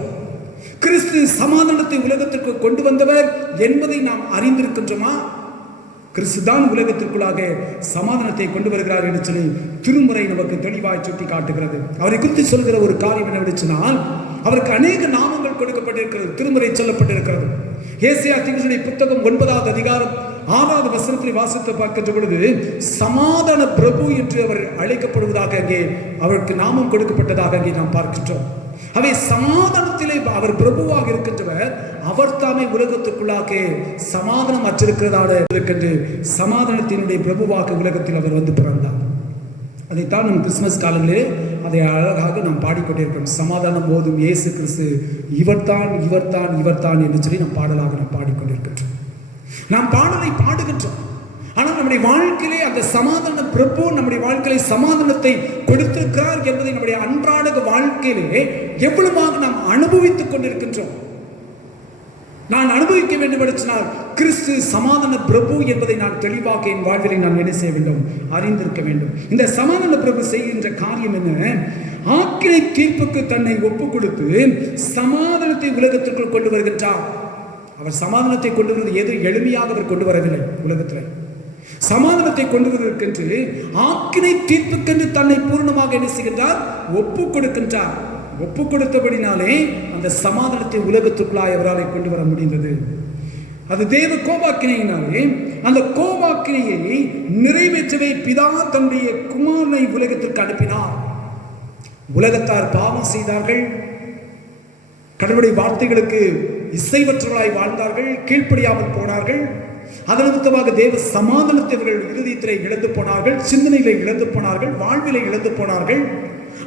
கிறிஸ்து சமாதானத்தை உலகத்திற்கு கொண்டு வந்தவர் என்பதை நாம் அறிந்திருக்கின்றோமா? கிறிஸ்து தான் உலகத்திற்குள்ளாக சமாதானத்தை கொண்டு வருகிறார் என்று சொல்லி திருமுறை நமக்கு தெளிவாய் சுட்டி காட்டுகிறது. அவரை குறித்து சொல்கிற ஒரு காரியம் என்னவென்று சொன்னால், அவருக்கு அநேக நாமங்கள் கொடுக்கப்பட்டிருக்கிறது. திருமுறை சொல்லப்பட்டிருக்கிறது. ஏசாயா தீர்க்கதரிசியுடைய புத்தகம் 9வது அதிகாரம் 6வது வசனத்தில் வாசித்து பார்க்கின்ற பொழுது சமாதான பிரபு என்று அவர் அழைக்கப்படுவதாக அங்கே அவருக்கு நாமம் கொடுக்கப்பட்டதாக அங்கே நாம் பார்க்கின்றோம். அவை சமாதானத்திலே அவர் பிரபுவாக இருக்கின்றவர். அவர் தாமே உலகத்துக்குள்ளாக சமாதானம் அற்றிருக்கிறதான இருக்கின்ற சமாதானத்தினுடைய பிரபுவாக உலகத்தில் அவர் வந்து பிறந்தார். அதைத்தான் நம் கிறிஸ்துமஸ் காலங்களிலே அதை அழகாக நாம் பாடிக்கொண்டிருக்கிறோம். சமாதானம் போதும் இயேசு கிறிஸ்து இவர்தான் இவர்தான் இவர்தான் என்று சொல்லி நாம் பாடலாக நாம் பாடிக்கொண்டிருக்கின்றோம். நாம் பாடலை பாடுகின்றோம். ஆனால் நம்முடைய வாழ்க்கையிலே அந்த சமாதான பிரபு நம்முடைய வாழ்க்கையிலே சமாதானத்தை கொடுத்திருக்கிறார் என்பதை நம்முடைய அன்றாட வாழ்க்கையிலே எவ்வளவாக நாம் அனுபவித்துக் கொண்டிருக்கின்றோம். நான் அனுபவிக்க வேண்டும் என்று சொன்னால் கிறிஸ்து சமாதான பிரபு என்பதை நான் தெளிவாக என் வாழ்விலை நான் என்ன செய்ய வேண்டும்? அறிந்திருக்க வேண்டும். இந்த சமாதான பிரபு செய்கின்ற காரியம் என்ன? ஆக்கினை தீர்ப்புக்கு தன்னை ஒப்புக் கொடுத்து சமாதானத்தை உலகத்திற்குள் கொண்டு வருகின்றார். அவர் சமாதானத்தை கொண்டு வருவது ஏதோ எளிமையாக அவர் கொண்டு வரவில்லை. உலகத்தில் சமாதானத்தை கொண்டு வருவதற்கென்று ஆக்கினை தீர்ப்புக்கென்று தன்னை பூர்ணமாக என்ன செய்கின்றார்? ஒப்புக் கொடுக்கின்றார். ஒப்பு கொடுத்தபடினாலே அந்த சமாதானத்தை உலகத்துக்குள்ளாய் அவரால் கொண்டு வர முடிந்தது. அது தேவ கோபாக்கினையினாலே அந்த கோபாக்கினையை நிறைவேற்றவே பிதா தன்னுடைய குமாரனை உலகத்திற்கு அனுப்பினார். உலகத்தார் பாவம் செய்தார்கள், கடவுளுடைய வார்த்தைகளுக்கு இசைவற்றவர்களாய் வாழ்ந்தார்கள், கீழ்ப்படியாமல் போனார்கள். அதன் நிமித்தமாக தேவ சமாதானத்தை அவர்கள் இருதயத்திலே இழந்து போனார்கள், சிந்தனைகளை இழந்து போனார்கள், வாழ்விலை இழந்து போனார்கள்.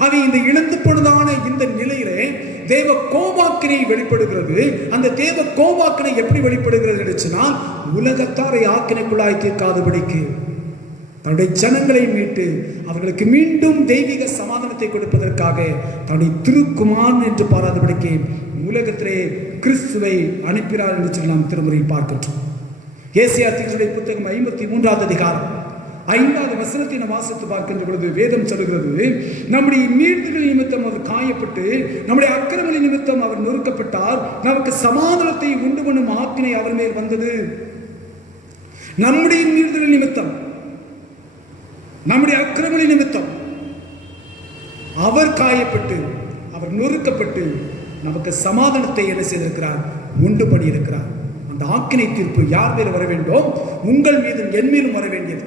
அவை இந்த இழந்து போனதான இந்த நிலையிலே தேவ கோபாக்கினை வெளிப்படுகிறது. அந்த தேவ கோபாக்கினை எப்படி வெளிப்படுகிறது என்று சொன்னால், உலகத்தாரை ஆக்கினைக்குள்ளாய் தீர்க்காதபடிக்கு தன்னுடைய ஜனங்களை மீட்டு அவர்களுக்கு மீண்டும் தெய்வீக சமாதானத்தை கொடுப்பதற்காக தன்னுடைய திருக்குமாரன் என்று பாராதபடிக்கு உலகத்திலே கிறிஸ்துவை அனுப்பினார் என்று சொல்லி நாம் திருமுறையில் பார்க்கின்றோம். ஏசாயா தீர்க்கதரிசியுடைய புத்தகம் 53வது அதிகாரம் 5வது வசனத்தை நாம் வாசித்து பார்க்கின்ற பொழுது வேதம் சொல்கிறது, நம்முடைய மீட்புகள் நிமித்தம் அவர் காயப்பட்டு, நம்முடைய அக்கிரமங்களின் நிமித்தம் அவர் நொறுக்கப்பட்டார், நமக்கு சமாதானத்தை உண்டு பண்ணும் ஆக்கினை அவர் மேல் வந்தது. நம்முடைய மீட்புகள் நிமித்தம், நம்முடைய அக்கிரமங்களின் நிமித்தம் அவர் காயப்பட்டு, அவர் நொறுக்கப்பட்டு, நமக்கு சமாதானத்தை என்ன செய்திருக்கிறார்? உண்டு பண்ணியிருக்கிறார். அந்த ஆக்கினை தீர்ப்பு யார் மேல் வர வேண்டும்? உங்கள் மீதும் என் மேலும் வர வேண்டியது.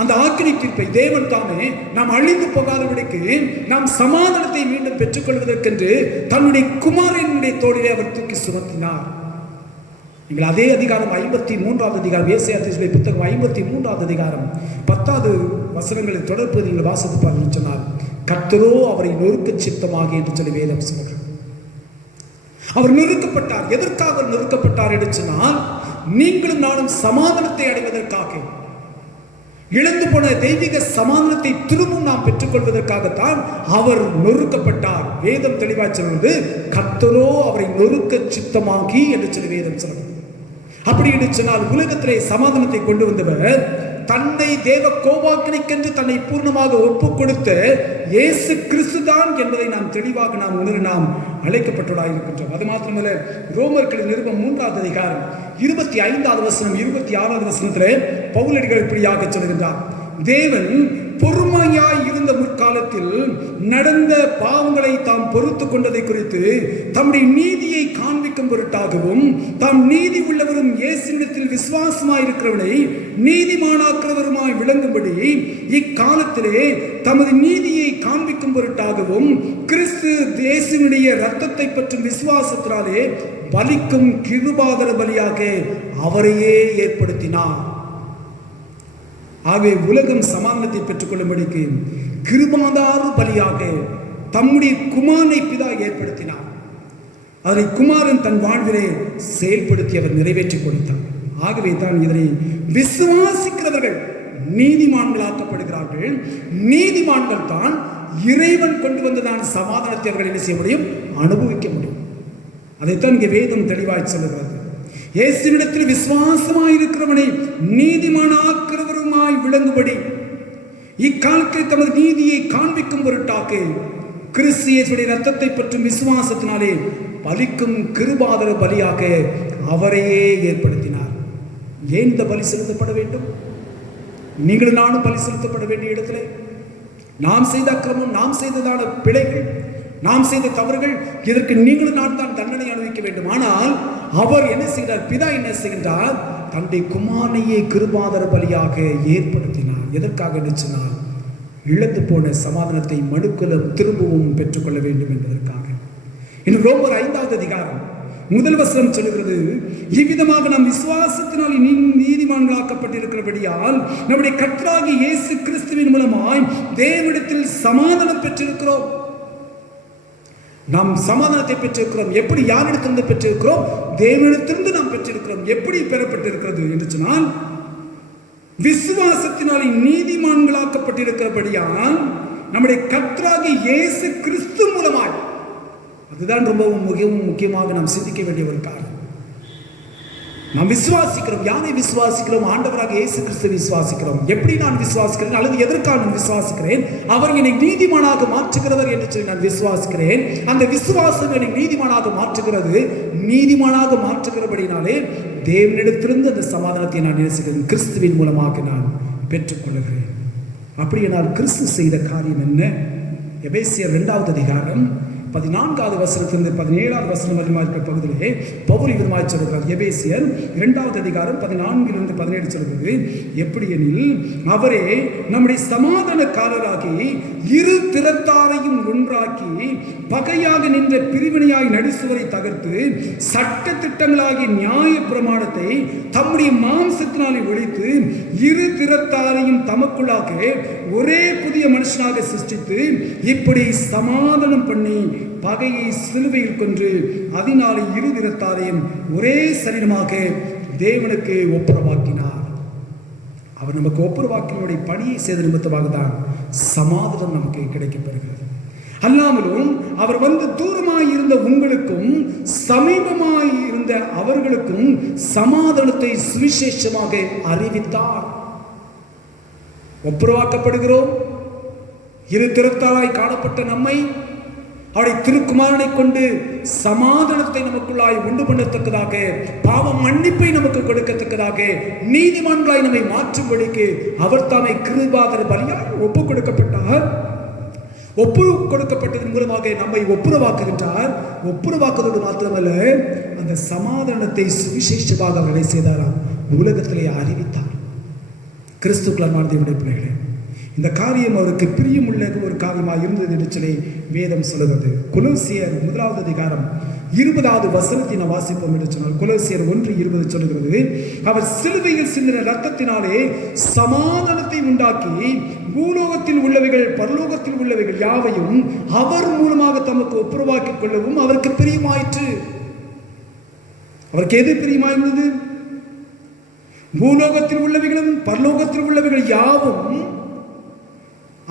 அந்த ஆக்கினை தீர்ப்பை தேவன் தாமே நாம் அழிந்து போகாதபடிக்கு நாம் சமாதானத்தை மீண்டும் பெற்றுக்கொள்வதற்கென்று தன்னுடைய குமாரனுடைய தோளிலே அவர் தூக்கி சுமத்தினார். நீங்கள் அதே அதிகாரம் 53வது அதிகாரம், ஏசாயா தீர்க்கதரிசியுடைய புத்தகம் 53வது அதிகாரம் 10வது வசனங்களில் தொடர்பு நீங்கள் வாசித்து பார்த்து சொன்னார், கர்த்தரோ அவரை நொறுக்க சித்தமாக என்று சொல்லி வேதம் சொல்கிறார். அவர் நொறுக்கப்பட்டார். எதற்காக நொறுக்கப்பட்டார் என்று சொன்னால், நீங்களும் நானும் சமாதானத்தை அடைவதற்காக, இழந்து போன தெய்வீக சமாதானத்தை திரும்பவும் நாம் பெற்றுக்கொள்வதற்காகத்தான் அவர் நொறுக்கப்பட்டார். வேதம் தெளிவாய் சொல்வது, கர்த்தரோ அவரை நொறுக்க சித்தமாகி என்று சொல்லி வேதம் சொல்வது. அப்படி என்று சொன்னால், உலகத்திலே சமாதானத்தை கொண்டு வந்தவர் தன்னை தேவ கோபாக்கினைக்கென்று தன்னை பூர்ணமாக ஒப்புக் கொடுத்த இயேசு கிறிஸ்து தான் என்பதை நாம் தெளிவாக நாம் உணர நாம் அழைக்கப்பட்டவராக இருக்கின்றோம். அது மாத்திரமல்ல, ரோமர்கள் நிருபம் 3வது அதிகாரம் 25வது வசனம் 26வது வசனத்திலே பவுலடிகள் இப்படியாக சொல்கின்றார், தேவன் பொறுமையாய் இருந்த முற்காலத்தில் நடந்த பாவங்களை தாம் பொறுத்து கொண்டதை குறித்து தம்முடைய நீதியை காண்பிக்கும் பொருட்டாகவும், தாம் நீதி உள்ளவரும் இயேசுவிடத்தில் விசுவாசமாய் இருக்கிறவனை நீதிமானாக்கிறவருமாய் விளங்கும்படி இக்காலத்திலே தமது நீதியை காண்பிக்கும் பொருட்டாகவும் கிறிஸ்து இயேசுவினுடைய இரத்தத்தை பற்றும் விசுவாசத்தினாலே பலிக்கும் கிருபாதார பலியாக அவரையே ஏற்படுத்தினார். ஆகவே உலகம் சமாதானத்தை பெற்றுக்கொள்ளும்படிக்கு கிருபாதார பலியாக தம்முடைய குமாரனை பிதா ஏற்படுத்தினார். அதை குமாரன் தன் வாழ்விலே செயல்படுத்தி அவர் நிறைவேற்றி கொடுத்தார். ஆகவே தான் இதனை விசுவாசிக்கிறவர்கள் நீதிமான்களாக்கப்படுகிறார்கள். நீதிமான்கள் தான் இறைவன் கொண்டு வந்ததான சமாதானத்தை அவர்கள் என்ன செய்ய முடியும்? அனுபவிக்க முடியும். அதைத்தான் இங்கே வேதம் தெளிவாய் சொல்லுகிறது. இயேசுவிடத்தில் விசுவாசமாய் இருக்கிறவனை நீதிமானாக்கிறவருமாய் விளங்கும்படி இக்காலத்தில் தமது நீதியை காண்பிக்கும் பொருட்டாக கிறிஸ்து இயேசுவின் இரத்தத்தை பற்றும் விசுவாசத்தினாலே பலிக்கும் கிருபாதார பலியாக அவரையே ஏற்படுத்தினார். ஏன் இந்த பலி செலுத்தப்பட வேண்டும்? நீங்களும் நானும் பலி செலுத்தப்பட வேண்டிய இடத்துல நாம் செய்த அக்கிரமம், நாம் செய்ததான பிழைகள், நாம் செய்த தவறுகள், இதற்கு நீங்களும் நான் தான் தண்டனை அனுபவிக்க வேண்டும். ஆனால் அவர் என்ன செய்கிறார்? பிதா என்ன செய்கின்றார்? தன்னுடைய குமாரனையே கிருபாதார பலியாக ஏற்படுத்தினார். எதற்காக சொன்னால், இழந்து போன சமாதானத்தை மனுக்குலம் திரும்பவும் பெற்றுக்கொள்ள வேண்டும் என்பதற்காக. இன்னும் ரோமர் 5வது அதிகாரம் 1 வசனம் சொல்லுகிறது, இவ்விதமாக நாம் விசுவாசத்தினால் நீதிமான்களாக்கப்பட்டிருக்கிறபடியால் நம்முடைய கர்த்தராகிய இயேசு கிறிஸ்துவின் மூலமாய் தேவனிடத்தில் சமாதானம் பெற்றிருக்கிறோம். நாம் சமாதானத்தை பெற்றிருக்கிறோம். எப்படி? யாரிடத்திலிருந்து பெற்றிருக்கிறோம்? தேவனிடத்திலிருந்து நாம் பெற்றிருக்கிறோம். எப்படி பெறப்பட்டிருக்கிறது என்று சொன்னால், விசுவாசத்தினால் நீதிமான்களாக்கப்பட்டிருக்கிறபடியால் நம்முடைய கர்த்தராகிய இயேசு கிறிஸ்து மூலமாய். அதுதான் ரொம்பவும் மிகவும் முக்கியமாக நாம் சிந்திக்க வேண்டிய ஒரு காரணம். நாம் விசுவாசிக்கிறோம். யாரை விசுவாசிக்கிறோம்? ஆண்டவராக இயேசு கிறிஸ்து விசுவாசிக்கிறோம். எப்படி நான் விசுவாசிக்கிறேன் அல்லது எதற்காக நான் விசுவாசிக்கிறேன்? அவர் என்னை நீதிமானாக மாற்றுகிறவர் என்று சொல்லி நான் விசுவாசிக்கிறேன். அந்த விசுவாசம் என்னை நீதிமானாக மாற்றுகிறது. நீதிமானாக மாற்றுகிறபடினாலே தேவனிடத்திலிருந்து அந்த சமாதானத்தை நான் நேசிக்கிறேன். கிறிஸ்துவின் மூலமாக நான் பெற்றுக்கொள்கிறேன். அப்படியானால் கிறிஸ்து செய்த காரியம் என்ன? எபேசியர் 2வது அதிகாரம் 14வது வசனத்திலிருந்து 17வது வசனம் வரைக்கும் இருக்கிற பகுதியிலே பவுல் விதமாய் சொல்கிறார். எபேசியர் 2வது அதிகாரம் 14லிருந்து 17 சொல்கிறது, எப்படி எனில் அவரே நம்முடைய சமாதானக்காரராகி இரு திறத்தாரையும் ஒன்றாக்கி பகையாக நின்ற பிரிவினையாய் நடுசுவரை தகர்த்து சட்ட திட்டங்களாகிய நியாய பிரமாணத்தை தம்முடைய மாம்சத்தினாலே ஒழித்து இரு திறத்தாரையும் தமக்குள்ளாக ஒரே புதிய மனுஷனாக சிருஷ்டித்து இப்படி சமாதானம் பண்ணி பகையை சிலுவையில் கொன்று அதனாலே இரு திறத்தாரையும் ஒரே சரீரமாக தேவனுக்கு ஒப்புரவாக்கினார். அவர் நமக்கு ஒப்புரவாக்கினுடைய பணியை செய்த நிமித்தமாக தான் சமாதானம் நமக்கு கிடைக்கப்பெறுகிறது. அல்லாமலும் அவர் வந்து தூரமாய் இருந்த உங்களுக்கும் சமீபமாய் இருந்த அவர்களுக்கும் சமாதானத்தை சுவிசேஷமாக அறிவித்தார். ஒப்புரவாக்கப்படுகிறோம். இரு திறத்தாராய் காணப்பட்ட நம்மை அவருடைய திருக்குமாரனை கொண்டு சமாதானத்தை நமக்குள்ளாய் உண்டு பண்ணத்தக்கதாக, பாவ மன்னிப்பை நமக்கு கொடுக்கத்தக்கதாக, நீதிமான்களாய் நம்மை மாற்றும்படிக்கு அவர் தாமே கிருபாதார பலியாய் ஒப்பு கொடுக்கப்பட்டார். ஒப்புரவு கொடுக்கப்பட்டதன் மூலமாக நம்மை ஒப்புரவாக்குகின்றார். ஒப்புரவாக்குவதோடு மாத்திரமல்ல, அந்த சமாதானத்தை சுவிசேஷமாக அவர் என்ன செய்தாராம்? உலகத்திலே அறிவித்தார். கிறிஸ்துக்குள்ளான தேவனுடைய பிள்ளைகளே, இந்த காரியம் அவருக்கு பிரியமுள்ள ஒரு காரியமாக இருந்தது என்று சொல்லி வேதம் சொல்லுகிறது. கொலோசியர் 1 அதிகாரம் 20வது வசனத்தை நாம் வாசிப்போம் என்று சொன்னால், கொலோசியர் 1:20 சொல்லுகிறது, அவர் சிலுவையில் சிந்தின இரத்தத்தினாலே சமாதானத்தை உண்டாக்கி பூலோகத்தில் உள்ளவைகள் பரலோகத்தில் உள்ளவைகள் யாவையும் அவர் மூலமாக தமக்கு ஒப்புரவாக்கிக் கொள்ளவும் அவருக்கு பிரியமாயிற்று. அவருக்கு எது பிரியமாயிருந்தது? பூலோகத்தில் உள்ளவைகளும் பரலோகத்தில் உள்ளவைகள் யாவும்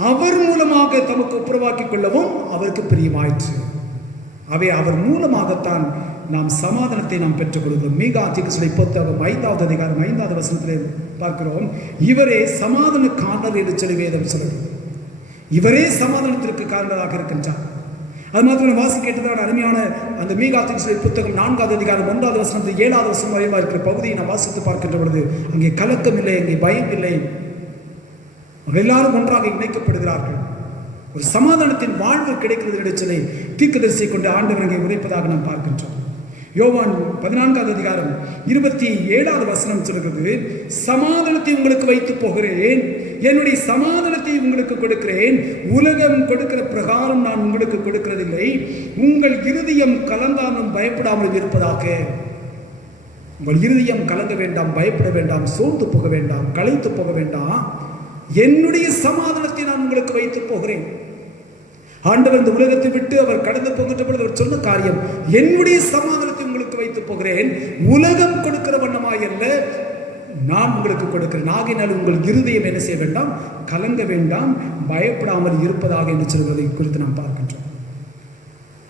அவர் மூலமாக தமக்கு ஒப்புரவாக்கிக் கொள்ளவும் அவருக்கு பிரியமாயிற்று. அவை அவர் மூலமாகத்தான் நாம் சமாதானத்தை நாம் பெற்றுக் கொடுக்கிறோம். மீகா தீர்க்கதரிசி புத்தகம் 5வது அதிகாரம் 5வது வசனத்திலே பார்க்கிறோம், இவரே சமாதான காரணர் என்று சொல்லி வேதம் சொல்கிறது. இவரே சமாதானத்திற்கு காரணராக இருக்கின்றார். அது மாத்திரம் வாசி கேட்டதான அருமையான அந்த மீகா தீர்க்கதரிசி புத்தகம் 4வது அதிகாரம் 1வது வசனத்தில் 7வது வசனம் வரைவாக இருக்கிற பகுதியை நாம் வாசித்து பார்க்கின்ற பொழுது, அங்கே கலக்கம் இல்லை, அங்கே பயம் இல்லை, எல்லாரும் ஒன்றாக இணைக்கப்படுகிறார்கள். ஒரு சமாதானத்தின் வாழ்வு கிடைக்கிறது என்று சொல்லி தீர்க்கதரிசியை கொண்டு ஆண்டவர் இங்கே உரைப்பதாக நாம் பார்க்கின்றோம். யோவான் 14வது அதிகாரம் 27வது வசனம் சொல்கிறது, சமாதானத்தை உங்களுக்கு வைத்து போகிறேன், என்னுடைய சமாதானத்தை உங்களுக்கு கொடுக்கிறேன், உலகம் கொடுக்கிற பிரகாரம் நான் உங்களுக்கு கொடுக்கிறதில்லை, உங்கள் இருதயம் கலங்காமல் பயப்படாமல் இருப்பதாக. உங்கள் இருதயம் கலங்க வேண்டாம், பயப்பட வேண்டாம், சோர்ந்து போக வேண்டாம், களைத்து போக வேண்டாம், என்னுடைய சமாதானத்தை நான் உங்களுக்கு வைத்து போகிறேன். ஆண்டவர் இந்த உலகத்தை விட்டு அவர் கடந்து போகின்ற பொழுது அவர் சொன்ன காரியம், என்னுடைய சமாதானத்தை உங்களுக்கு வைத்து போகிறேன், உலகம் கொடுக்கிற வண்ணமாய் அல்ல, நான் உங்களுக்கு கொடுக்கிறேன். ஆகையினால் உங்கள் இருதயம் என்ன செய்ய வேண்டாம், கலங்க வேண்டாம், பயப்படாமல் இருப்பதாக என்று சொல்வதை குறித்து நாம் பார்க்கின்றோம்.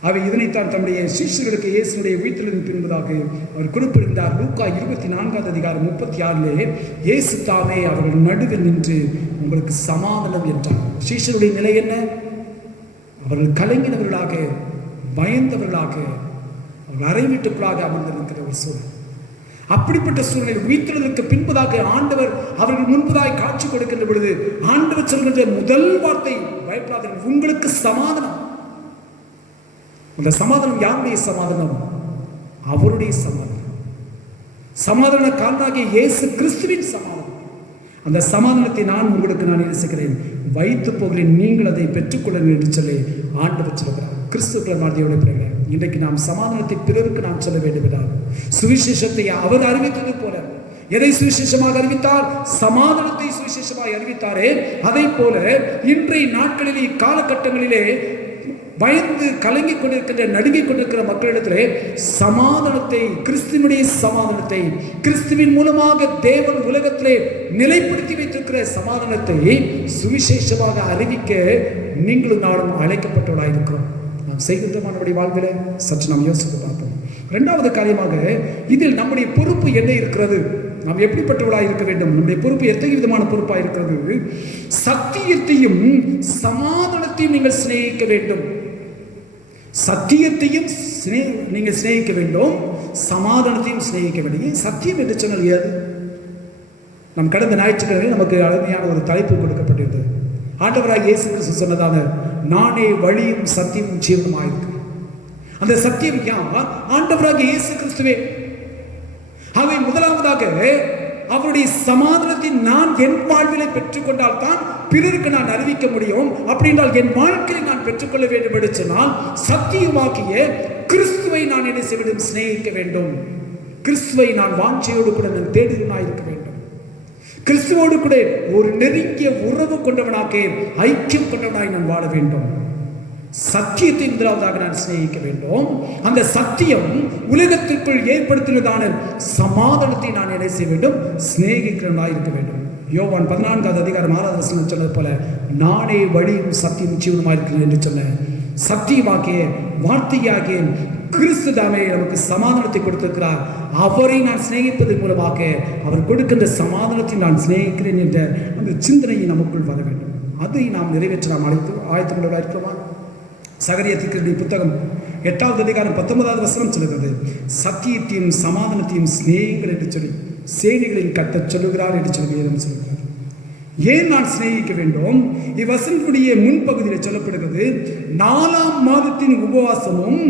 அவை இதனைத்தான் தம்முடைய சிஷ்யர்களுக்கு இயேசுடைய உயிர்த்தெழுதலின் பின்பதாக அவர் குறிப்பிடுகிறார். லூக்கா 24வது அதிகாரம் 36 இயேசு தாமே அவர்கள் நடுவில் நின்று உங்களுக்கு சமாதானம் என்றார். சிஷ்யருடைய நிலை என்ன? அவர்கள் கலங்கினவர்களாக, பயந்தவர்களாக, அவர்கள் அறைவீட்டுக்குள்ளாக அமர்ந்திருக்கிற ஒரு சூழல். அப்படிப்பட்ட சூழ்நிலை உயிர்த்தெழுதலுக்கு பின்பதாக ஆண்டவர் அவர்கள் முன்பதாய் காட்சி கொடுக்கின்ற பொழுது ஆண்டவர் சொல்கின்ற முதல் வார்த்தை, பயப்படாதீர்கள், உங்களுக்கு சமாதானம். அந்த சமாதானம் யாருடைய சமாதானம்? அவருடைய சமாதானம். சமாதான காரணாகிய இயேசு கிறிஸ்துவின் சமாதானம். அந்த சமாதானத்தை நான் உங்களுக்கு நான் நேசிக்கிறேன், வைத்து போகிறேன், நீங்கள் அதை பெற்றுக்கொள்ளுங்கள் என்று சொல்லி ஆண்டவர் சொல்கிறார். கிறிஸ்துக்கள் மாதியோட பிறகு இன்றைக்கு நாம் சமாதானத்தை பிறருக்கு நாம் சொல்ல வேண்டும் என்றால், சுவிசேஷத்தை அவர் அறிவித்தது போல, எதை சுவிசேஷமாக அறிவித்தார்? சமாதானத்தை சுவிசேஷமாக அறிவித்தாரே, அதை போல இன்றைய நாட்களிலே காலகட்டங்களிலே பயந்து கலங்கிக் கொண்டிருக்கின்ற, நடுங்கிக் கொண்டிருக்கிற மக்களிடத்திலே சமாதானத்தை, கிறிஸ்துவனுடைய சமாதானத்தை, கிறிஸ்துவின் மூலமாக தேவன் உலகத்திலே நிலைப்படுத்தி வைத்திருக்கிற சமாதானத்தை சுவிசேஷமாக அறிவிக்க நீங்களும் நானும் அழைக்கப்பட்டவர்களாக இருக்கிறோம். நாம் செய்கின்ற நம்முடைய வாழ்வில் சற்று நாம் யோசித்து பார்ப்போம். இரண்டாவது காரியமாக, இதில் நம்முடைய பொறுப்பு என்ன இருக்கிறது? நாம் எப்படிப்பட்டவர்களாக இருக்க வேண்டும்? நம்முடைய பொறுப்பு எத்தகைய விதமான பொறுப்பாக இருக்கிறது? சத்தியத்தையும் சமாதானத்தையும் நீங்கள் சிநேகிக்க வேண்டும். சத்தியத்தையும் நீங்கள் சிநேகிக்க வேண்டும், சமாதானத்தையும் சிநேகிக்க வேண்டும். சத்தியம் என்று சொன்னால் ஏது? நம் கடந்த ஞாயிற்றுக்கிழமை நமக்கு அருமையான ஒரு தலைப்பு கொடுக்கப்பட்டிருந்தது. ஆண்டவராக இயேசு கிறிஸ்து சொன்னதான, நானே வழியும் சத்தியமும் ஜீவனுமாக இருக்கு. அந்த சத்தியம் யார்? ஆண்டவராக இயேசு கிறிஸ்துவே. அவை முதலாவதாக அவருடைய சமாதானத்தை நான் என் வாழ்விலை பெற்றுக்கொண்டால் தான் பிறருக்கு நான் அறிவிக்க முடியும். அப்படி என்றால் என் வாழ்க்கையை நான் பெற்றுக்கொள்ள வேண்டும் என்று சொன்னால் சத்தியமாக்கிய கிறிஸ்துவை நான் என்ன செய்ய வேண்டும்? சிநேகிக்க வேண்டும். கிறிஸ்துவை நான் வாஞ்சையோடு கூட நான் தேடுவனாய் இருக்க வேண்டும். கிறிஸ்துவோடு கூட ஒரு நெருங்கிய உறவு கொண்டவனாக, ஐக்கியம் கொண்டவனாய் நான் வாழ வேண்டும். சத்தியத்தை முதலாவதாக நான் சிநேகிக்க வேண்டும். அந்த சத்தியம் உலகத்திற்குள் ஏற்படுத்தினதான சமாதானத்தை நான் என்ன செய்ய வேண்டும்? சிநேகிக்கிறவனாய் இருக்க வேண்டும். யோவான் 14வது அதிகாரம் 6வது வசனம் சொன்னது போல, நானே வழியும் சத்தியம் ஜீவனுமாய் இருக்கிறேன் என்று சொன்ன சத்தியமாகிய வார்த்தையாகிய கிறிஸ்து தாமே நமக்கு சமாதானத்தை கொடுத்திருக்கிறார். அவரை நான் சிநேகிப்பதன் மூலமாக அவர் கொடுக்கின்ற சமாதானத்தை நான் சிநேகிக்கிறேன் என்ற அந்த சிந்தனையை நமக்குள் வர வேண்டும். அதை நாம் நிறைவேற்ற நாம் ஆயத்தமுள்ளவராக இருக்கிறோமா? சகரியா தீர்க்கதரிசி புத்தகம் 8வது அதிகாரம் 19வது வசனம் சொல்லுகிறது, சத்தியத்தையும் சமாதானத்தையும் சிநேகிங்கள் என்று சொல்லி சேனைகளின் கர்த்தர் சொல்லுகிறார் என்று சொல்லி வேதம் சொல்லுகிறார். ஏன் நான் சிநேகிக்க வேண்டும்? இவ்வசனத்துடைய முன்பகுதியில் சொல்லப்படுகிறது, 4ஆம் மாதத்தின் உபவாசமும்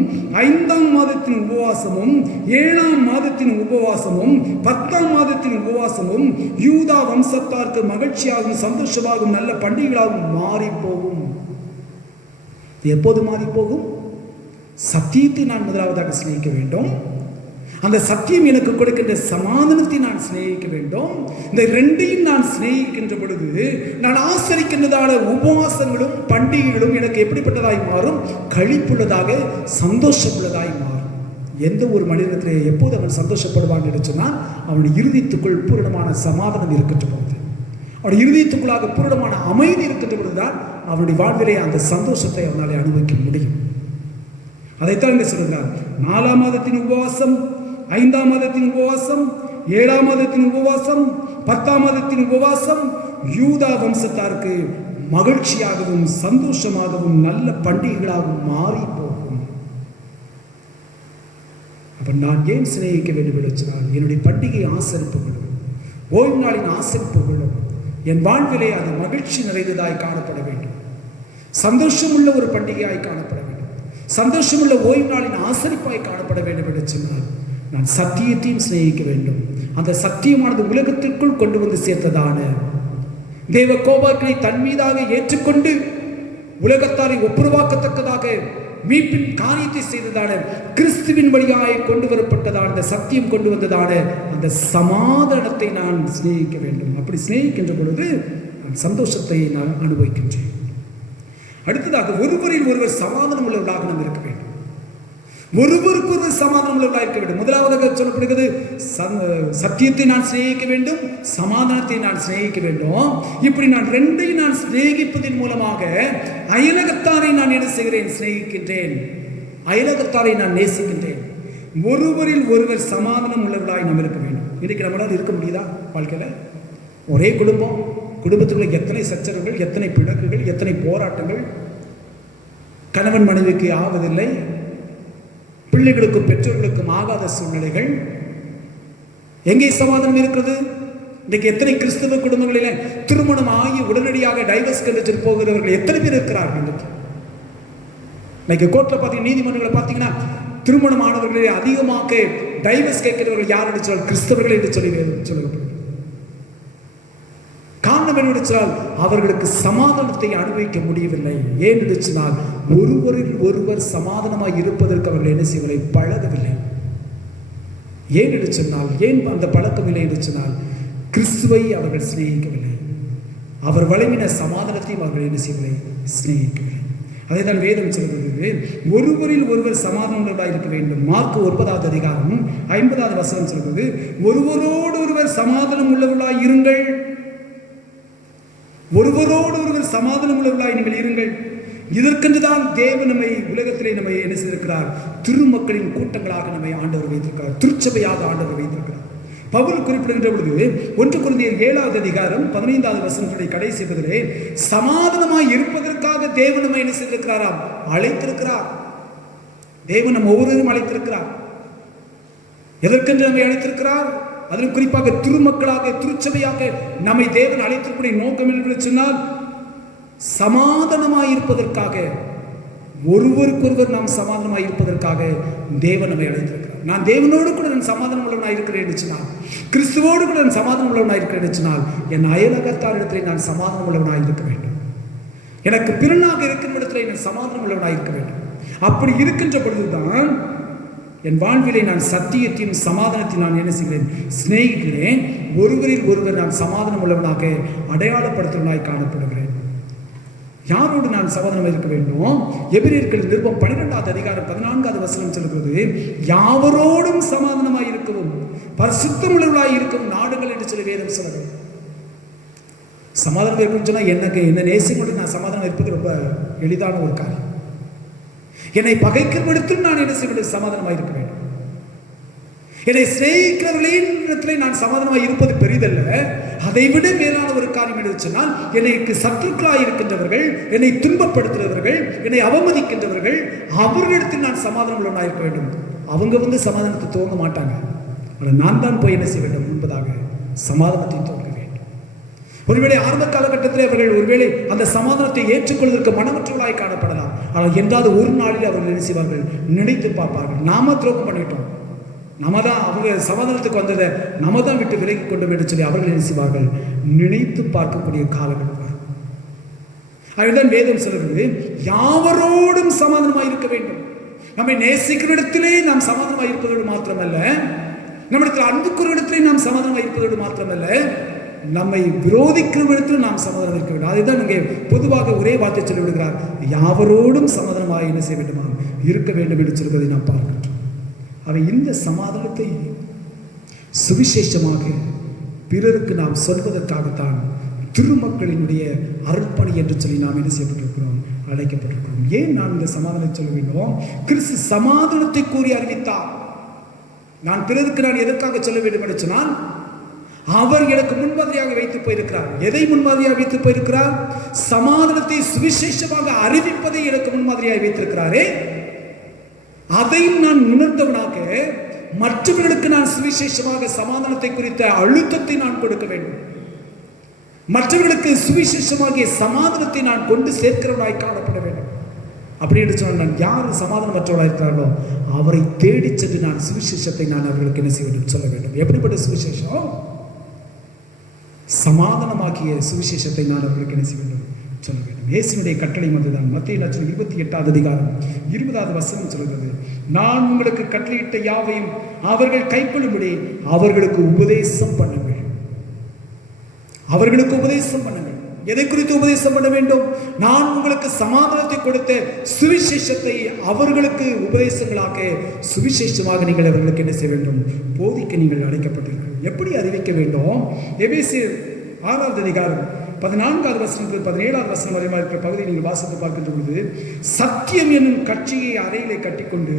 5ஆம் மாதத்தின் உபவாசமும் 7ஆம் மாதத்தின் உபவாசமும் 10ஆம் மாதத்தின் உபவாசமும் யூதா வம்சத்தாருக்கு மகிழ்ச்சியாகவும் சந்தோஷமாகவும் நல்ல பண்டிகைகளாகவும் மாறி போகும். எப்போது மாறி போகும்? சத்தியத்தை நான் முதலாவதாக சிநேகிக்க வேண்டும். அந்த சத்தியம் எனக்கு கொடுக்கின்ற சமாதானத்தை நான் சிநேகிக்க வேண்டும். இந்த ரெண்டையும் நான் சிநேகிக்கின்ற பொழுது நான் ஆசரிக்கின்றதான உபவாசங்களும் பண்டிகைகளும் எனக்கு எப்படிப்பட்டதாய் மாறும்? களிப்புள்ளதாக, சந்தோஷமுள்ளதாய் மாறும். எந்த ஒரு மனிதத்திலே எப்போது அவன் சந்தோஷப்படுவான் என்று சொன்னால் அவனுடைய இருதயத்துக்குள் பூரணமான சமாதானம் இருக்கின்ற பொழுது, அவனுடைய இருதயத்துக்குள்ளாக பூரணமான அமைதி இருக்கின்ற பொழுதுதான் அவனுடைய வாழ்விலே அந்த சந்தோஷத்தை அவனால் அனுபவிக்க முடியும். அதைத்தான் இங்கே சொல்கிறார், 4ஆம் மாதத்தின் உபவாசம், 5ஆம் மாதத்தின் உபவாசம், 7ஆம் மாதத்தின் உபவாசம், 10ஆம் மாதத்தின் உபவாசம் யூதா வம்சத்தாருக்கு மகிழ்ச்சியாகவும் சந்தோஷமாகவும் நல்ல பண்டிகைகளாகவும் மாறி போகும். அப்ப நான் ஏன் சிநேகிக்க வேண்டும் என்று சொன்னால், என்னுடைய பண்டிகை ஆசரிப்புகளும் ஓய்வு நாளின் ஆசரிப்புகளும் என் வாழ்விலே அது மகிழ்ச்சி நிறைந்ததாய் காணப்பட வேண்டும். சந்தோஷமுள்ள ஒரு பண்டிகையாய் காணப்பட வேண்டும். சந்தோஷமுள்ள ஓய்வு நாளின் ஆசரிப்பாய் காணப்பட வேண்டும் என்று சொன்னால் நான் சத்தியத்தையும் சிநேகிக்க வேண்டும். அந்த சத்தியமானது உலகத்திற்குள் கொண்டு வந்து சேர்த்ததான தேவ கோபாக்களை தன் மீதாக ஏற்றுக்கொண்டு உலகத்தாரை ஒப்புரவாக்கத்தக்கதாக மீட்பின் காரியத்தை செய்ததான கிறிஸ்துவின் வழியாய் கொண்டு வரப்பட்டதான அந்த சத்தியம் கொண்டு வந்ததான அந்த சமாதானத்தை நான் சிநேகிக்க வேண்டும். அப்படி சிநேகிக்கின்ற பொழுது நான் சந்தோஷத்தை நான் அனுபவிக்கின்றேன். அடுத்ததாக ஒருவரில் ஒருவர் சமாதானம் உள்ளவர்களாக நாம் இருக்க வேண்டும். ஒருவருக்கு ஒருவர் சமாதானம் உள்ளவர்களாக இருக்க வேண்டும். முதலாவதாக சொல்லப்படுகிறது, சத்தியத்தை நான் சிநேகிக்க வேண்டும், சமாதானத்தை நான் சிநேகிக்க வேண்டும். இப்படி நான் ரெண்டையும் நான் சிநேகிப்பதன் மூலமாக அயலகத்தாரை நான் என்ன செய்கிறேன்? சிநேகிக்கின்றேன். அயலகத்தாரை நான் நேசிக்கின்றேன். ஒருவரில் ஒருவர் சமாதானம் உள்ளவர்களாய் நாம் இருக்க வேண்டும். இன்னைக்கு நம்மளால் இருக்க முடியுதா? வாழ்க்கையில் ஒரே குடும்பம், குடும்பத்துக்குள்ள எத்தனை சச்சரவுகள், எத்தனை பிணக்குகள், எத்தனை போராட்டங்கள், கணவன் மனைவிக்கு ஆவதில்லை, பிள்ளைகளுக்கும் பெற்றோர்களுக்கும் ஆகாத சூழ்நிலைகள். எங்கே சமாதானம் இருக்கிறது? இன்றைக்கு எத்தனை கிறிஸ்தவ குடும்பங்களில திருமணம் ஆகி உடனடியாக டைவர்ஸ் கண்டிச்சு போகிறவர்கள் எத்தனை பேர் இருக்கிறார்கள்? இன்னைக்கு கோர்ட்ல பார்த்தீங்கன்னா, நீதிமன்றங்களை பார்த்தீங்கன்னா, திருமணம் ஆனவர்களே அதிகமாக டைவர்ஸ் கேட்கிறவர்கள் யார் என்று சொன்னால் கிறிஸ்தவர்கள் என்று சொல்லப்படுகிறது. காரணம் என்ன சொன்னால் அவர்களுக்கு சமாதானத்தை அனுபவிக்க முடியவில்லை. ஏன் என்று சொன்னால் ஒருவரில் ஒருவர் சமாதானமாய் இருப்பதற்கு அவர்கள் என்ன செய்யவில்லை? பழகவில்லை. ஏன் என்று சொன்னால், ஏன் அந்த பழக்கமில்லை என்று சொன்னால் கிறிஸ்துவை அவர்கள் சிநேகிக்கவில்லை. அவர் வழங்கின சமாதானத்தையும் அவர்கள் என்ன செய்யவில்லை? சிநேகிக்கவில்லை. அதை தான் வேதம் சொல்கிறது, ஒருவரில் ஒருவர் சமாதானமாக இருக்க வேண்டும். மார்க் 9வது அதிகாரம் 50வது வசனம் சொல்கிறது, ஒருவரோடு ஒருவர் சமாதானம் உள்ளவர்களாய் இருங்கள். ஒருவரோடு ஒருவர் சமாதானம் உள்ளவர்களாய் நீங்கள் இருங்கள். இதற்கென்றுதான் தேவன் நம்மை உலகத்திலே நம்மை என்ன செய்திருக்கிறார்? திருமக்களின் கூட்டங்களாக நம்மை ஆண்டவர் வைத்திருக்கிறார். திருச்சபையாக ஆண்டவர் வைத்திருக்கிறார். பவுல் குறிப்பிடுகின்ற பொழுது 1 கொரிந்தியர் 7வது அதிகாரம் 15வது வசனத்துடைய கடைசி பகுதியிலே சமாதானமாய் இருப்பதற்காக தேவன் நம்மை என்ன செய்திருக்கிறாராம்? அழைத்திருக்கிறார். தேவன் நம்ம ஒவ்வொருவரும் அழைத்திருக்கிறார். எதற்கென்று நம்மை அழைத்திருக்கிறார்? அதிலும் குறிப்பாக திருமக்களாக, திருச்சபையாக நம்மை தேவன் அழைத்திருக்கூடிய நோக்கம் என்று சொன்னால் சமாதானமாய் இருப்பதற்காக, ஒருவருக்கொருவர் நாம் சமாதானமாய் இருப்பதற்காக தேவன் நம்மை அழைத்திருக்கிறார். நான் தேவனோடு கூட நான் சமாதானம் உள்ளவனாக இருக்கிறேன் என்று சொன்னால், கிறிஸ்துவோடு கூட நான் சமாதானம் உள்ளவனாக இருக்கிறேன் என்று சொன்னால், என் அயலகத்தாரிடத்திலே நான் சமாதானம் உள்ளவனாக இருக்க வேண்டும். எனக்கு பிறனாக இருக்கின்ற இடத்திலே நான் சமாதானம் உள்ளவனாக இருக்க வேண்டும். அப்படி இருக்கின்ற பொழுதுதான் என் வாழ்விலே நான் சத்தியத்தையும் சமாதானத்தையும் நான் என்ன செய்கிறேன்? சிநேகிக்கிறேன். ஒருவரில் ஒருவர் நான் சமாதானம் உள்ளவனாக அடையாளப்படுத்துவனாய் காணப்படுகிறேன். யாரோடு நான் சமாதானம் இருக்க வேண்டும்? எபிரேயர்கள் நிருபம் 12வது அதிகாரம் 14வது வசனம் சொல்கிறது, யாவரோடும் சமாதானமாய் இருக்கவும் பரிசுத்தம் உள்ளவர்களாய் இருக்கவும் நாடுகள் என்று சொல்லி வேதம் சொல்கிறது. சமாதானம் இருக்குன்னு சொன்னால் என்ன நேசிக்கொண்டு நான் சமாதானம் இருப்பது ரொம்ப எளிதான ஒரு காரியம். என்னை பகைக்கிறவரிடத்தில் நான் என்ன செய்ய வேண்டும்? சமாதானமாக இருக்க வேண்டும். என்னை சிநேகிக்கிறவர்களிடத்திலே நான் சமாதானமாக இருப்பது பெரிதல்ல, அதைவிட மேலான ஒரு காரியம் என்று சொன்னால், எனக்கு சத்துருக்களாய் இருக்கின்றவர்கள், என்னை துன்பப்படுத்துகிறவர்கள், என்னை அவமதிக்கின்றவர்கள், அவர்களிடத்தில் நான் சமாதானம் உள்ளவனாக இருக்க வேண்டும். அவங்க சமாதானத்தை துவங்க மாட்டாங்க. ஆனால் நான் தான் போய் என்ன செய்ய வேண்டும்? முன்பதாக சமாதானத்தை துவங்க வேண்டும். ஒருவேளை ஆரம்ப காலகட்டத்தில் அவர்கள் ஒருவேளை அந்த சமாதானத்தை ஏற்றுக்கொள்வதற்கு மனமற்றவர்களாய் காணப்படலாம். ஆனால் என்றாவது ஒரு நாளில் அவர்கள் என்ன செய்வார்கள்? நினைத்து பார்ப்பார்கள், நாம துரோகம் பண்ணிட்டோம், நம்ம தான் அவங்க சமாதானத்துக்கு வந்ததை நம்ம தான் விட்டு விலகி கொண்டோம் என்று சொல்லி அவர்கள் என்ன செய்வார்கள்? நினைத்து பார்க்கக்கூடிய காலங்கள் வரும். அதுதான் வேதம் சொல்கிறது, யாவரோடும் சமாதானமாக இருக்க வேண்டும். நம்மை நேசிக்கிற இடத்திலே நாம் சமாதானமாக இருப்பதோடு மாத்திரமல்ல, நம்மிடத்தில் அன்புக்குற இடத்திலே நாம் சமாதானமாக இருப்பதோடு மாத்திரமல்ல, நம்மை விரோதிக்கிற இடத்திலும் நாம் சமாதானம் இருக்க வேண்டும். அதுதான் இங்கே பொதுவாக ஒரே வார்த்தை சொல்லி விடுகிறார், யாவரோடும் சமாதானமாக என்ன செய்ய வேண்டுமா? இருக்க வேண்டும் என்று சொல்வதை நாம் பார்க்கின்றோம். அவை இந்த சமாதானத்தை சுவிசேஷமாக பிறருக்கு நாம் சொல்வதற்காகத்தான் திருமக்களினுடைய அர்ப்பணி என்று சொல்லி நாம் என்ன செய்யப்பட்டிருக்கிறோம்? அழைக்கப்பட்டிருக்கிறோம். ஏன் நான் இந்த சமாதானத்தை சொல்ல வேண்டும்? கிறிஸ்து சமாதானத்தை கூறி அறிவித்தார். நான் பிறருக்கு நான் எதற்காக சொல்ல வேண்டும் என்று சொன்னால், அவர் எனக்கு முன்மாதிரியாக வைத்து போயிருக்கிறார். எதை முன்மாதிரியாக வைத்து போயிருக்கிறார்? சமாதானத்தை சுவிசேஷமாக அறிவிப்பதை எனக்கு முன்மாதிரியாக வைத்திருக்கிறாரே, அதையும் நான் உணர்ந்தவனாக மற்றவர்களுக்கு நான் சுவிசேஷமாக சமாதானத்தை குறித்த அழுத்தத்தை நான் கொடுக்க வேண்டும். மற்றவர்களுக்கு சுவிசேஷமாகிய சமாதானத்தை நான் கொண்டு சேர்க்கிறவனாய் காணப்பட வேண்டும். அப்படி என்று சொன்னால், நான் யார் சமாதானம் மற்றவர்களாக இருக்கிறார்களோ அவரை தேடி சென்று நான் சுவிசேஷத்தை நான் அவர்களுக்கு என்ன செய்ய வேண்டும்? சொல்ல வேண்டும். எப்படிப்பட்ட சுவிசேஷம்? சமாதானமாகிய சுவிசேஷத்தை நான் அவர்களுக்கு என்ன செய்ய வேண்டும்? சொல்ல வேண்டும். இயேசுவினுடைய கட்டளை அதுதான். மத்தேயு நற்செய்தி 28வது அதிகாரம் 20வது வசனம் சொல்கிறது, நான் உங்களுக்கு கட்டளையிட்ட யாவையும் அவர்கள் கைக்கொள்ளும்படி அவர்களுக்கு உபதேசம் பண்ணுங்கள். அவர்களுக்கு உபதேசம் பண்ணுங்கள். எதை குறித்து உபதேசம் பண்ண வேண்டும்? நான் உங்களுக்கு சமாதானத்தை கொடுத்த சுவிசேஷத்தை அவர்களுக்கு உபதேசங்களாக சுவிசேஷமாக நீங்கள் அவர்களுக்கு என்ன செய்ய வேண்டும்? போதிக்க நீங்கள் அழைக்கப்பட்டீர்கள். எப்படி அறிவிக்க வேண்டும்? எபேசியர் 6வது அதிகாரம் 14வது வசனத்தில் 17வது வசனம் வரை இருக்கிற பகுதியை நீங்கள் வாசித்து பார்க்கின்ற பொழுது, சத்தியம் என்னும் கட்சியை அறையிலே கட்டிக்கொண்டு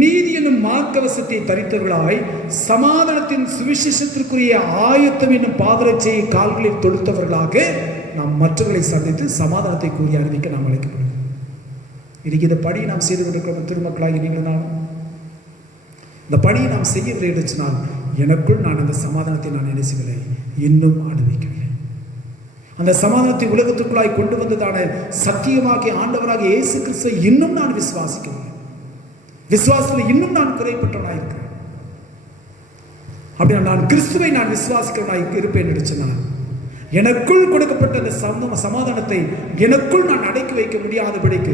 நீதி என்னும் மார்க்கவசத்தை தரித்தவர்களாய் சமாதானத்தின் சுவிசேஷத்திற்குரிய ஆயத்தம் என்னும் பாதரட்சையை கால்களில் தொடுத்தவர்களாக நாம் மற்றவர்களை சந்தித்து சமாதானத்தை கூறி அறிவிக்க நாம் அழைக்கப்படும். இன்னைக்கு இந்த படி நாம் செய்து கொண்டிருக்கிற திருமக்களாகி நீங்கள் நானும் இந்த பணியை நாம் செய்யவில்லை என்று சொன்னால், எனக்குள் நான் அந்த சமாதானத்தை நான் என்ன செய்யவில்லை? இன்னும் அனுபவிக்கவில்லை. அந்த சமாதானத்தை உலகத்துக்குள்ளாய் கொண்டு வந்ததான சத்தியமாகிய ஆண்டவராக இயேசு கிறிஸ்துவை இன்னும் நான் விசுவாசிக்கவில்லை. விசுவாசத்தில் இன்னும் நான் குறைப்பட்டவனாக இருக்கிறேன். அப்படின்னா நான் கிறிஸ்துவை நான் விசுவாசிக்கிறவனாக இருப்பேன் என்று சொன்னார், எனக்குள் கொடுக்கப்பட்ட அந்த சமாதானத்தை எனக்குள் நான் அடக்கி வைக்க முடியாதபடிக்கு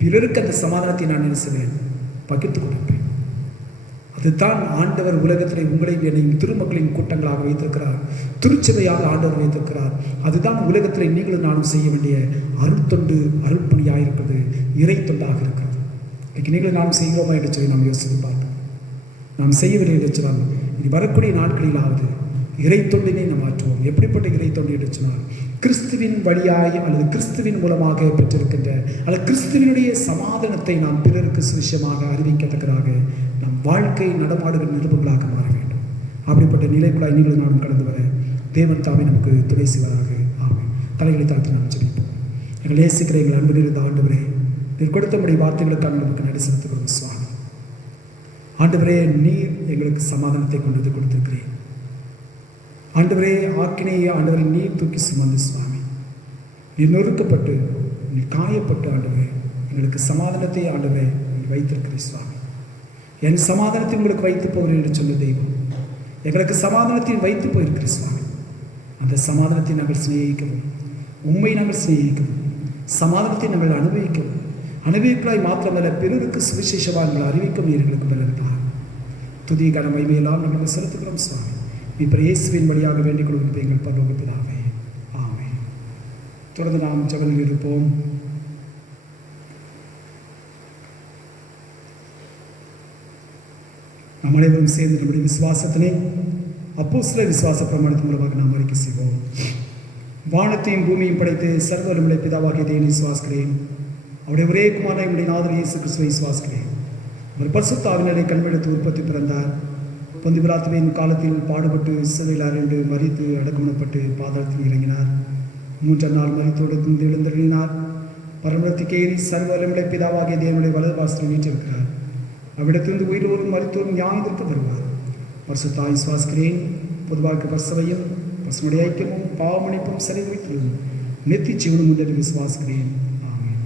பிறருக்கு அந்த சமாதானத்தை நான் என்ன செய்வேன்? பகிர்ந்து கொடுப்பேன். அதுதான் ஆண்டவர் உலகத்திலே உங்களையும் என்னையும் திருமக்களின் கூட்டங்களாக வைத்திருக்கிறார், திருச்சபையாக ஆண்டவர் வைத்திருக்கிறார். அதுதான் உலகத்திலே நீங்களும் நானும் செய்ய வேண்டிய அருட்தொண்டு, அருட்பணியாக இருக்கிறது, இறை தொண்டாக இருக்கிறது. இன்னைக்கு நீங்களும் நானும் செய்கிறோமா என்று சொல்லி நாம் யோசித்து பார்ப்போம். நாம் செய்யவில்லை என்று சொன்னால், இனி வரக்கூடிய நாட்களிலாவது இறை தொண்டினை நாம் மாற்றுவோம். எப்படிப்பட்ட இறை தொண்டு என்று சொன்னால், கிறிஸ்துவின் வழியாய் அல்லது கிறிஸ்துவின் மூலமாக பெற்றிருக்கின்ற அல்லது கிறிஸ்துவனுடைய சமாதானத்தை நாம் பிறருக்கு சுவிசேஷமாக அறிவிக்கத்தக்கதாக நம் வாழ்க்கை நடமாடுகிற நிருபங்களாக மாற வேண்டும். அப்படிப்பட்ட நிலைக்குள்ளாய் நீங்களும் நானும் கடந்து வர தேவன் தாமே நமக்கு துணை செய்வதாக. ஆமென். தலைகளை தாழ்த்தி நாம் ஜெபிப்போம். எங்கள் நேசிக்கிற எங்கள் அன்பு நிறைந்த ஆண்டவரே, நீர் கொடுத்தபடி வார்த்தைகளுக்காக நமக்கு நன்றி செலுத்துகிறோம் சுவாமி. ஆண்டவரே, நீர் எங்களுக்கு சமாதானத்தை கொண்டு வந்து கொடுத்திருக்கிறேன். ஆண்டவரே, ஆக்கினையை ஆண்டவரை நீர் தூக்கி சுமந்து சுவாமி, நீர் நொறுக்கப்பட்டு நீர் காயப்பட்டு ஆண்டவரே எங்களுக்கு சமாதானத்தை ஆண்டவரே நீர் வைத்திருக்கிறேன் சுவாமி. என் சமாதானத்தை உங்களுக்கு வைத்து போகிறேன் என்று சொன்ன தெய்வம் எங்களுக்கு சமாதானத்தையும் வைத்து போயிருக்கிற சுவாமி. அந்த சமாதானத்தை நாங்கள் சிநேகிக்கவும், உண்மை நாங்கள் சிநேகிக்கவும், சமாதானத்தை நாங்கள் அனுபவிக்கவும், அனுபவிக்கலாய் மாத்திரமல்ல பிறருக்கு சுவிசேஷமாக நாங்கள் அறிவிக்கவும் எங்களுக்கு பலன்தான். துதி கன மகிமையெல்லாம் நாங்கள் செலுத்துகிறோம் சுவாமி. இப்போ இயேசுவின் வழியாக வேண்டிக் கொள்வது எங்கள் பரலோக பிதாவே. ஆமென். தொடர்ந்து நாம் ஜெபத்தில் இருப்போம். நாம் அனைவரும் சேர்ந்து நம்முடைய விசுவாசத்தினை அப்போஸ்தலர் விசுவாச பிரமாணத்தின் மூலமாக நாம் அறிக்கை செய்வோம். வானத்தையும் பூமியும் படைத்து சர்வ வல்லமையுள்ள பிதாவாகிய தேவனை விசுவாசிக்கிறேன். அவருடைய ஒரே குமாரனை என்னுடைய நாதர் இயேசு கிறிஸ்துவை விசுவாசிக்கிறேன். அவர் பரிசுத்த ஆவியினாலே கண்மெடுத்து உற்பத்தி பிறந்தார். பொந்தி பிலாத்துவின் காலத்தில் பாடுபட்டு சிலுவையில் அறைந்து மரித்து அடக்கமனப்பட்டு பாதாளத்தில் இறங்கினார். 3ஆம் நாள் மரித்தோடு எழுந்தருளினார். பரமத்திற்கு ஏறி சர்வ வல்லமையுள்ள பிதாவாகிய தேவனுடைய வலது பாசத்தில் வீற்றிருக்கிறார். அவ்விடத்திலிருந்து உயிரோரும் மரித்தோரும் நியாயத்திற்கு வருவார். பரிசுத்தாய் விசுவாசிக்கிறேன். பொதுவாக பரிசவையும் பசுமுடைய ஐக்கியமும் பாவமணிப்பும் சரிவித்தும் நெத்தி ஜீவனும் உண்டு விசுவாசிக்கிறேன். ஆமென்.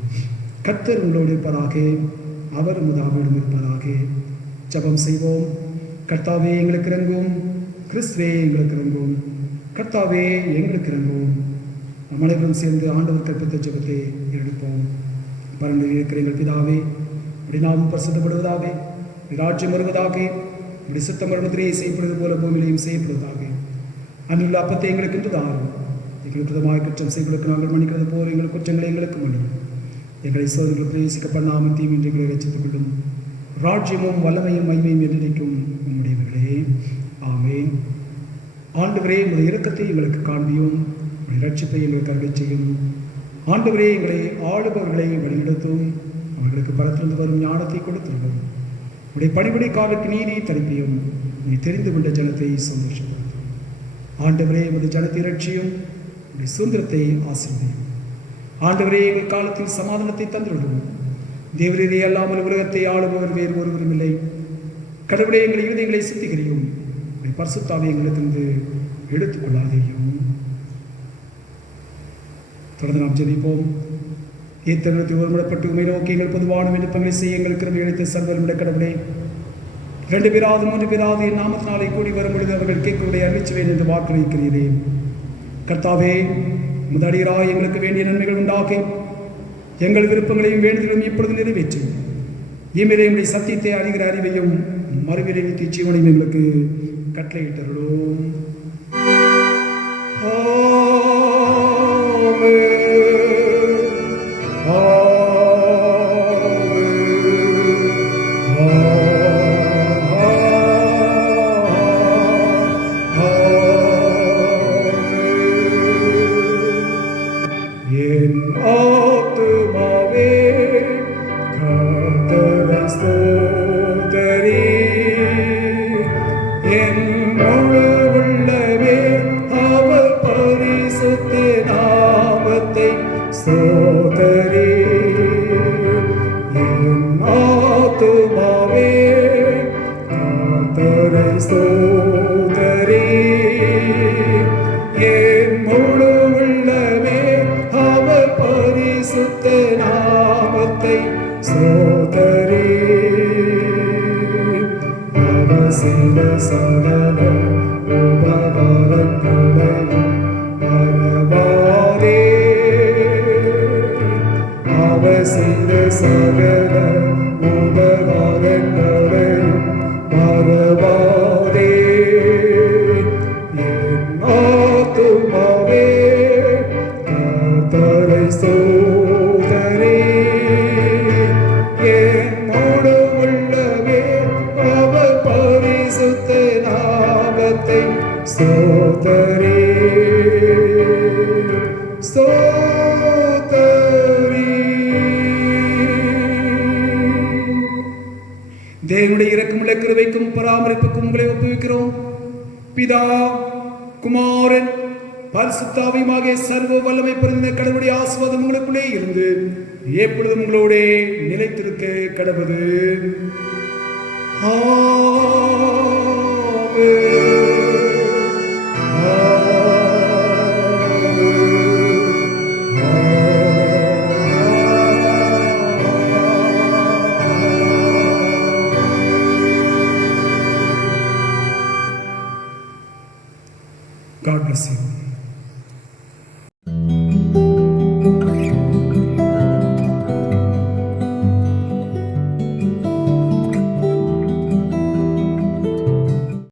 கர்த்தர் உங்களோடு இருப்பதாக, அவர் முதாவிடம் இருப்பதாக. ஜெபம் செய்வோம். கர்த்தாவே எங்களுக்கு இறங்கும். கிறிஸ்துவே எங்களுக்கு இறங்கும். கர்த்தாவே எங்களுக்கு இறங்கும். நம் அனைவரும் சேர்ந்து ஆண்டவர் கற்பித்த ஜெபத்தை எடுப்போம். பரண்டில் இருக்கிற எங்கள் பிதாவே, இப்படி நாமும் பரிசுத்தப்படுவதாக, ராஜ்யம் வருவதாக, இப்படி சித்தம் மரணத்திலே செய்யப்படுவது போல பூமியிலையும் செய்யப்படுவதாக. அன்றுள்ள அப்பத்தை எங்களுக்கு இன்று தாரும். எங்களுக்கு விதமாக குற்றம் செய்வதற்கு நாங்கள் மன்னிக்கிறது போல் எங்கள் குற்றங்களை எங்களுக்கு மன்னியும். எங்களை சோதனைகள் பிரவேசிக்கப்படாமல் தீமின்றி எங்களை ரசித்துக் கொள்ளும். ராஜ்யமும் வல்லமையும் மகிமையும் என்றிருக்கும் உம்முடையவர்களே. ஆமென். ஆண்டவரே, உங்களுடைய இரக்கத்தை எங்களுக்கு காண்பியும். உங்களுடைய ரட்சிப்பை எங்களுக்கு அருளை செய்யும். ஆண்டவரே, எங்களை ஆளுபவர்களை வழிநடத்தும். அவர்களுக்கு பரத்திலிருந்து வரும் ஞானத்தை கொடுத்துள்ளோம். உடைய பணிபடி காலுக்கு நீதி தடுப்பியும். நீ தெரிந்து கொண்ட ஜனத்தை சந்தோஷப்படுத்தும். ஆண்டவரே, உமது ஜனத்தை ரட்சியும். உடைய சுதந்திரத்தை ஆசீர்வதியும். ஆண்டவரே, எங்கள் காலத்தில் சமாதானத்தை தந்துவிடும். தேவரீரே அல்லாமல் உலகத்தை ஆளுபவர் வேறு ஒருவரும் இல்லை. கடவுளே, எங்கள் இருதயங்களை சித்திகரியும். உடைய பரிசுத்தாவை எங்களிடத்திலிருந்து எடுத்துக்கொள்ளாதேயும். தொடர்ந்து நாம் ஜெபிப்போம். ஏத்தனத்தை ஒருமுடப்பட்டு உமை நோக்கி எங்கள் பொதுவான விண்ணப்பங்களை செய்ய எங்கள் கிருபை அளித்த சர்வவல்லமையுள்ள கடவுளே, 2 பேராவது 3 பேராவது என் நாமத்தினாலே கூடி வரும் பொழுது அவர்கள் கேட்குவதை அறிவிச்சுவேன் என்று வாக்களிக்கிறீரே. கர்த்தாவே, முதலியராய் எங்களுக்கு வேண்டிய நன்மைகள் உண்டாக்கி எங்கள் விருப்பங்களையும் வேண்டுதலும் இப்பொழுது நிறைவேற்றும். இம்மிலே எங்களுடைய சத்தியத்தை அறிகிற அறிவையும் மறுவிலை நித்திய ஜீவனையும் எங்களுக்கு கட்டளையிட்டருளோம். தேவனுடைய இரக்கமுள்ள கிருபைக்கும் பராமரிப்புக்கும் உங்களை ஒப்புவிக்கிறோம். பிதா, குமாரன், பரிசுத்த ஆவியுமாகிய சர்வ வல்லமை பொருந்தின கடவுளுடைய ஆசீர்வாதம் உங்களுக்குள்ளே இருந்து எப்பொழுதும் உங்களோட நிலைத்திருக்க கடவுது. ஆமென்.